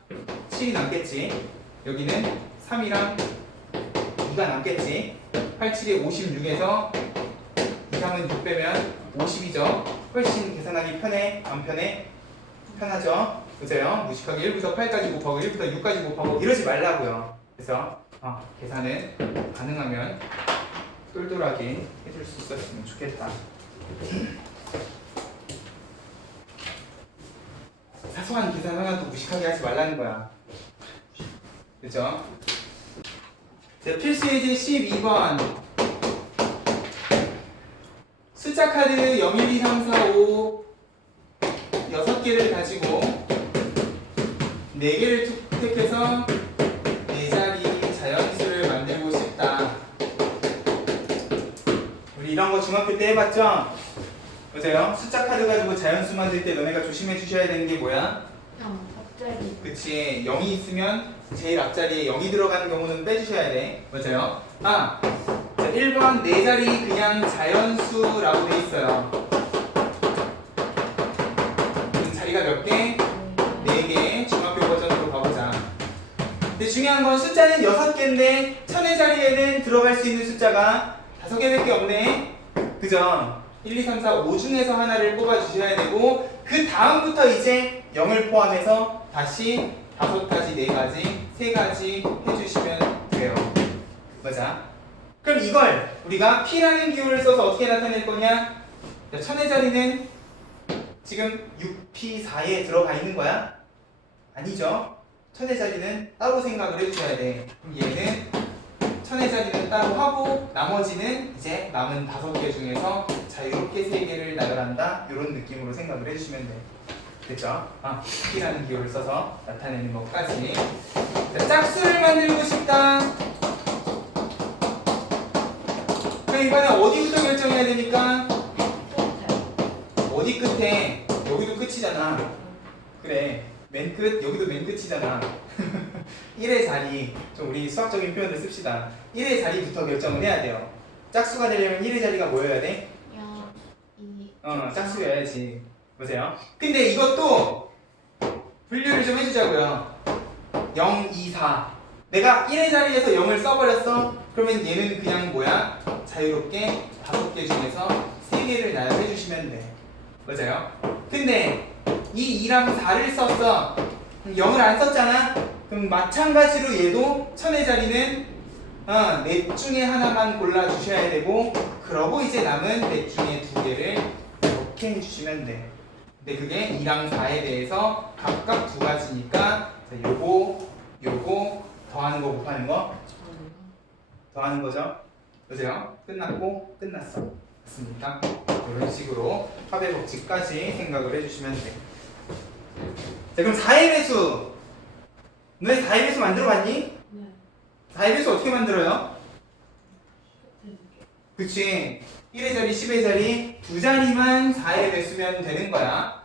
7이 남겠지. 여기는 3이랑 2가 남겠지. 8, 7이 56에서 2, 3은 6 빼면 50이죠. 훨씬 계산하기 편해? 안 편해? 편하죠? 보세요. 무식하게 1부터 8까지 곱하고 1부터 6까지 곱하고 이러지 말라고요. 그래서 계산은 가능하면 똘똘하게 해줄 수 있었으면 좋겠다. 사소한 계산 하나도 무식하게 하지 말라는 거야. 그죠? 자, 필수 예제 12번. 숫자 카드 0, 1, 2, 3, 4, 5 6개를 가지고 4개를 택해서 4자리 자연수를 만들고 싶다. 우리 이런 거 중학교 때 해봤죠? 보세요. 숫자 카드 가지고 자연수 만들 때 너네가 조심해 주셔야 되는 게 뭐야? 앞자리. 그치. 0이 있으면 제일 앞자리에 0이 들어가는 경우는 빼주셔야 돼. 맞아요? 자, 1번 4자리 그냥 자연수라고 돼 있어요. 자리가 몇 개? 4개. 중학교 버전으로 가보자. 근데 중요한 건 숫자는 6개인데 천의 자리에는 들어갈 수 있는 숫자가 5개밖에 없네. 그죠? 1, 2, 3, 4, 5 중에서 하나를 뽑아주셔야 되고 그 다음부터 이제 0을 포함해서 다시 5가지, 4가지, 3가지 해주시면 돼요. 맞아? 그럼 이걸 우리가 P라는 기호를 써서 어떻게 나타낼 거냐? 천의 자리는 지금 6P4에 들어가 있는 거야? 아니죠? 천의 자리는 따로 생각을 해주셔야 돼. 그럼 얘는 천의 자리는 따로 하고 나머지는 이제 남은 5개 중에서 자유롭게 3개를 나열한다. 이런 느낌으로 생각을 해주시면 돼. 됐죠? P라는 기호를 써서 나타내는 것까지. 자, 짝수를 만들고 싶다. 그럼 이번에 어디부터 결정해야 되니까? 어디 끝에? 여기도 끝이잖아. 그래. 맨 끝, 여기도 맨 끝이잖아. 1의 자리, 좀 우리 수학적인 표현을 씁시다. 1의 자리부터 결정을 해야 돼요. 짝수가 되려면 1의 자리가 뭐여야 돼? 0, 2. 짝수여야지. 보세요. 근데 이것도 분류를 좀 해주자고요. 0, 2, 4. 내가 1의 자리에서 0을 써버렸어? 그러면 얘는 그냥 뭐야? 자유롭게 5개 중에서 3개를 나열해주시면 돼. 맞아요? 근데 이 2랑 4를 썼어. 0을 안 썼잖아? 그럼 마찬가지로 얘도 천의 자리는 넷 중에 하나만 골라주셔야 되고 그러고 이제 남은 넷 중에 2개를 이렇게 해주시면 돼. 근데 그게 2랑 4에 대해서 각각 2가지니까 요거 더하는 거 곱하는 거 더하는 거죠. 보세요. 끝났고 끝났어. 맞습니까? 이런 식으로 합의 법칙까지 생각을 해주시면 돼. 자, 그럼 4의 배수. 너네 4의 배수 만들어 봤니? 네. 4의 배수 어떻게 만들어요? 끝에 그치. 1의 자리, 10의 자리 두 자리만 4의 배수면 되는 거야.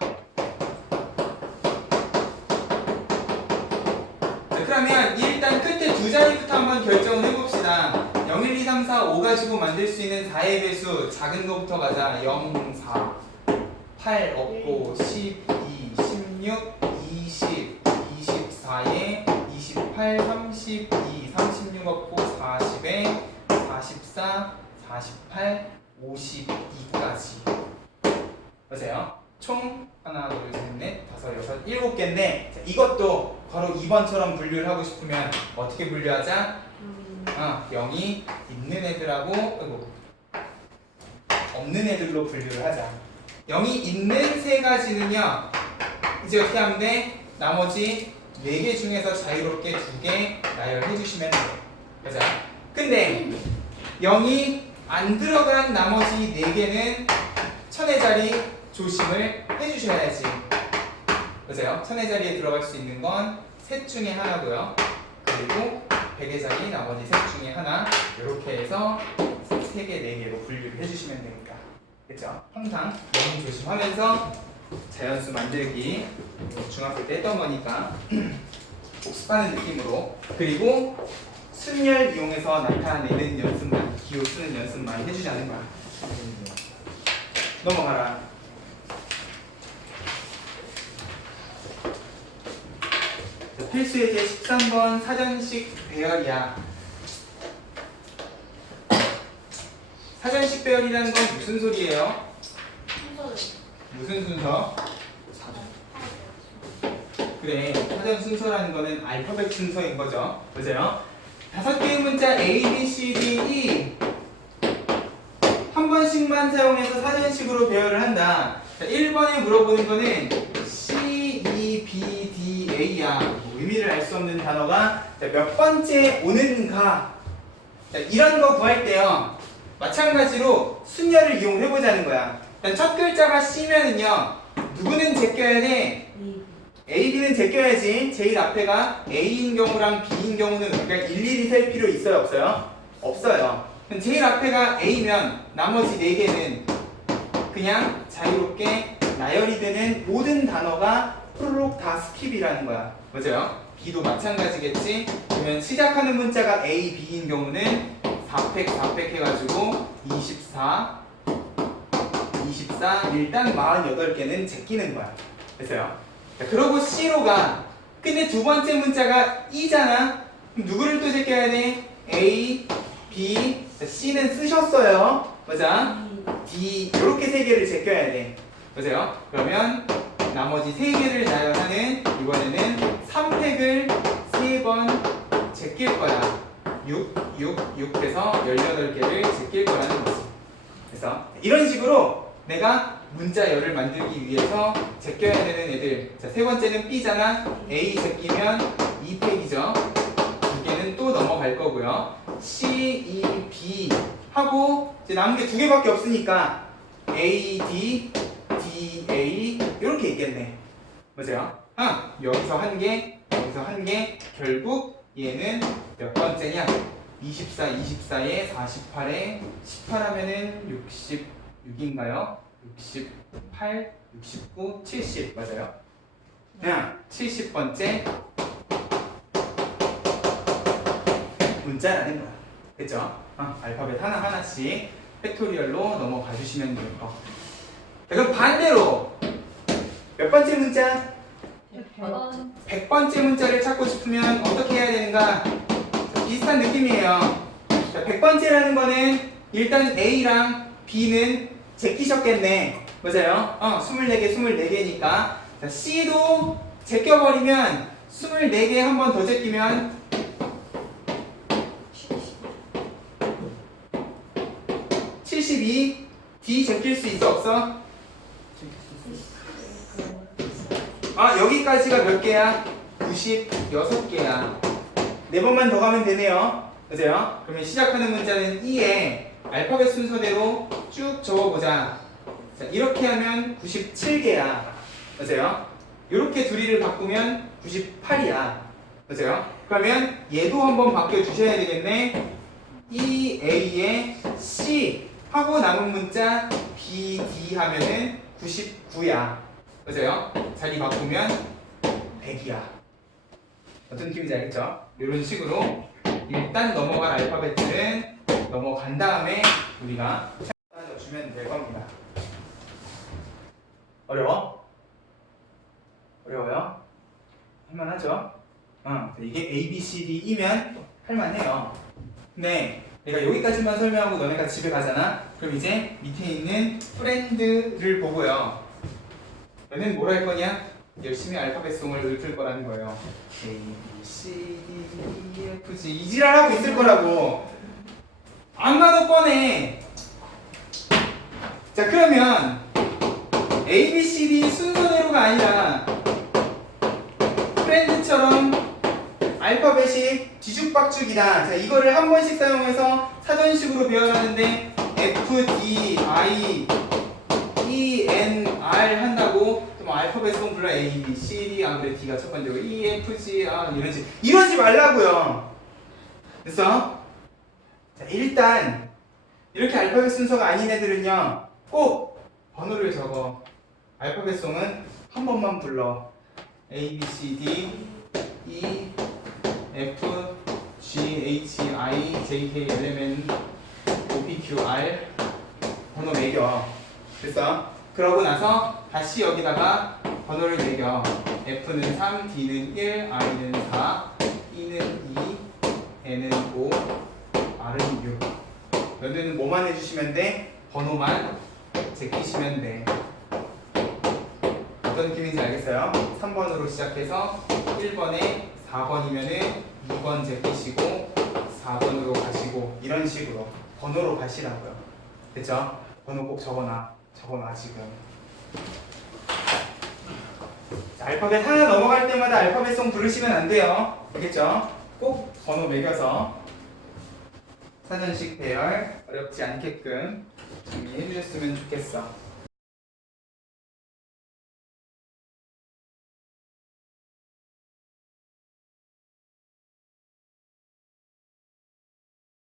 자, 그러면 일단 끝에 두 자리부터 한번 결정을 해봅시다. 0, 1, 2, 3, 4, 5 가지고 만들 수 있는 4의 배수 작은 거부터 가자. 0, 4, 8 없고 12, 16, 20, 24에 28, 32, 36 없고 40에 44, 48, 52까지. 보세요. 총 하나, 둘, 셋, 넷, 다섯, 여섯, 7개인데 이것도 바로 2번처럼 분류를 하고 싶으면 어떻게 분류하자? 0이 있는 애들하고 없는 애들로 분류를 하자. 0이 있는 3가지는요 이제 어떻게 하면 돼? 나머지 4개 중에서 자유롭게 2개 나열해 주시면 돼요. 그죠? 근데 0이 안 들어간 나머지 4개는 천의 자리 조심을 해주셔야지. 맞아요? 1000의 자리에 들어갈 수 있는 건 셋 중에 하나고요. 그리고 100의 자리 나머지 셋 중에 하나 이렇게 해서 3개, 4개로 분류를 해주시면 되니까 그렇죠? 항상 너무 조심하면서 자연수 만들기 중학교 때 했던 거니까 복습하는 느낌으로 그리고 순열 이용해서 나타내는 연습만 기호 쓰는 연습만 해주자는 거야. 넘어가라. 필수 예제 13번 사전식 배열이야. 사전식 배열이라는 건 무슨 소리예요? 순서를 무슨 순서? 그래, 사전 순서라는 거는 알파벳 순서인 거죠. 맞아요? 5개의 문자 A, B, C, D, E 한 번씩만 사용해서 사전식으로 배열을 한다. 자, 1번에 물어보는 거는 C, E, B, D, A야. 뭐 의미를 알 수 없는 단어가 몇 번째 오는가. 자, 이런 거 구할 때요. 마찬가지로 순열을 이용해보자는 거야. 일단 첫 글자가 C면은요. 누구는 제껴야 돼? A, B는 제껴야지. 제일 앞에가 A인 경우랑 B인 경우는 우리가 일일이 셀 필요 있어요? 없어요? 없어요. 그럼 제일 앞에가 A면 나머지 4개는 그냥 자유롭게 나열이 되는 모든 단어가 프로록 다 스킵이라는 거야. 맞아요? B도 마찬가지겠지? 그러면 시작하는 문자가 A, B인 경우는 4팩, 4팩 해가지고 24 일단 48개는 제끼는 거야. 됐어요? 자, 그러고 C로 가. 근데 두 번째 문자가 E잖아? 그럼 누구를 또 제껴야 돼? A, B, 자, C는 쓰셨어요. 맞아? D, 이렇게 3개를 제껴야 돼. 맞아요? 그러면 나머지 3개를 나열하는 이번에는 3팩을 3번 제낄 거야. 6 해서 18개를 제낄 거라는 거지. 그래서 이런 식으로 내가 문자열을 만들기 위해서 제껴야 되는 애들. 자, 세 번째는 B잖아. A 제끼면 2팩이죠. 2개는 또 넘어갈 거고요. C, E, B 하고 이제 남은 게 2개밖에 없으니까 A, D, D, A 이렇게 있겠네. 맞아요? 여기서 1개, 여기서 1개. 결국 얘는 몇 번째냐? 24, 24에 48에 18 하면은 66인가요? 68, 69, 70 맞아요? 그냥 70번째 문자라는 거야. 그쵸? 알파벳 하나하나씩 팩토리얼로 넘어가 주시면 돼요. 그럼 반대로 몇 번째 문자? 100번째 문자를 찾고 싶으면 어떻게 해야 되는가? 자, 비슷한 느낌이에요. 자, 100번째라는 거는 일단 A랑 B는 제끼셨겠네. 맞아요? 24개, 24개니까. 자, C도 제껴버리면 24개 한 번 더 제끼면 72. D 제낄 수 있어, 없어? 여기까지가 몇 개야? 96개야. 4번만 더 가면 되네요. 맞아요? 그러면 시작하는 문자는 E에 알파벳 순서대로 쭉 적어보자. 자, 이렇게 하면 97개야. 맞아요? 이렇게 둘이를 바꾸면 98이야. 맞아요? 그러면 얘도 한번 바꿔주셔야 되겠네. E, A에 C 하고 남은 문자 B, D 하면은 99야. 맞아요? 자리 바꾸면 100이야. 어떤 느낌인지 알겠죠? 이런 식으로 일단 넘어갈 알파벳들은 넘어간 다음에 우리가 찾아주면 될 겁니다. 어려워? 어려워요? 할만하죠? 이게 A, B, C, D, E면 할만해요. 근데 내가 여기까지만 설명하고 너네가 집에 가잖아? 그럼 이제 밑에 있는 프렌드를 보고요. 너는 뭘 할 거냐? 열심히 알파벳송을 읊을 거라는 거예요. A, B, C, D, E, F, G 이 지랄하고 있을 거라고. 안 봐도 뻔해. 자, 그러면 A, B, C, D 순서대로가 아니라 프렌드처럼 알파벳이 뒤죽박죽이다. 자, 이거를 한 번씩 사용해서 사전식으로 배열하는데 F, D, I, E, N, R 한다고 뭐 알파벳 송 불러 A, B, C, D, 아 그래 D가 첫 번째고 E, F, G, 아 이러지 말라고요. 됐어? 자 일단 이렇게 알파벳 순서가 아닌 애들은요 꼭 번호를 적어. 알파벳 송은 한 번만 불러. A, B, C, D, E, F, G, H, I, J, K, L, M, N, O, P, Q, R 번호 매겨. 됐어? 그러고 나서 다시 여기다가 번호를 매겨. F는 3, D는 1, I는 4, E는 2, N은 5, R은 6. 여기는 뭐만 해주시면 돼? 번호만 제끼시면 돼. 어떤 느낌인지 알겠어요? 3번으로 시작해서 1번에 4번이면은 2번 제끼시고 4번으로 가시고 이런 식으로 번호로 가시라고요. 됐죠? 번호 꼭 적어놔 지금. 자, 알파벳 하나 넘어갈 때마다 알파벳송 부르시면 안 돼요. 알겠죠? 꼭 번호 매겨서 사전식 배열 어렵지 않게끔 정리해 주셨으면 좋겠어.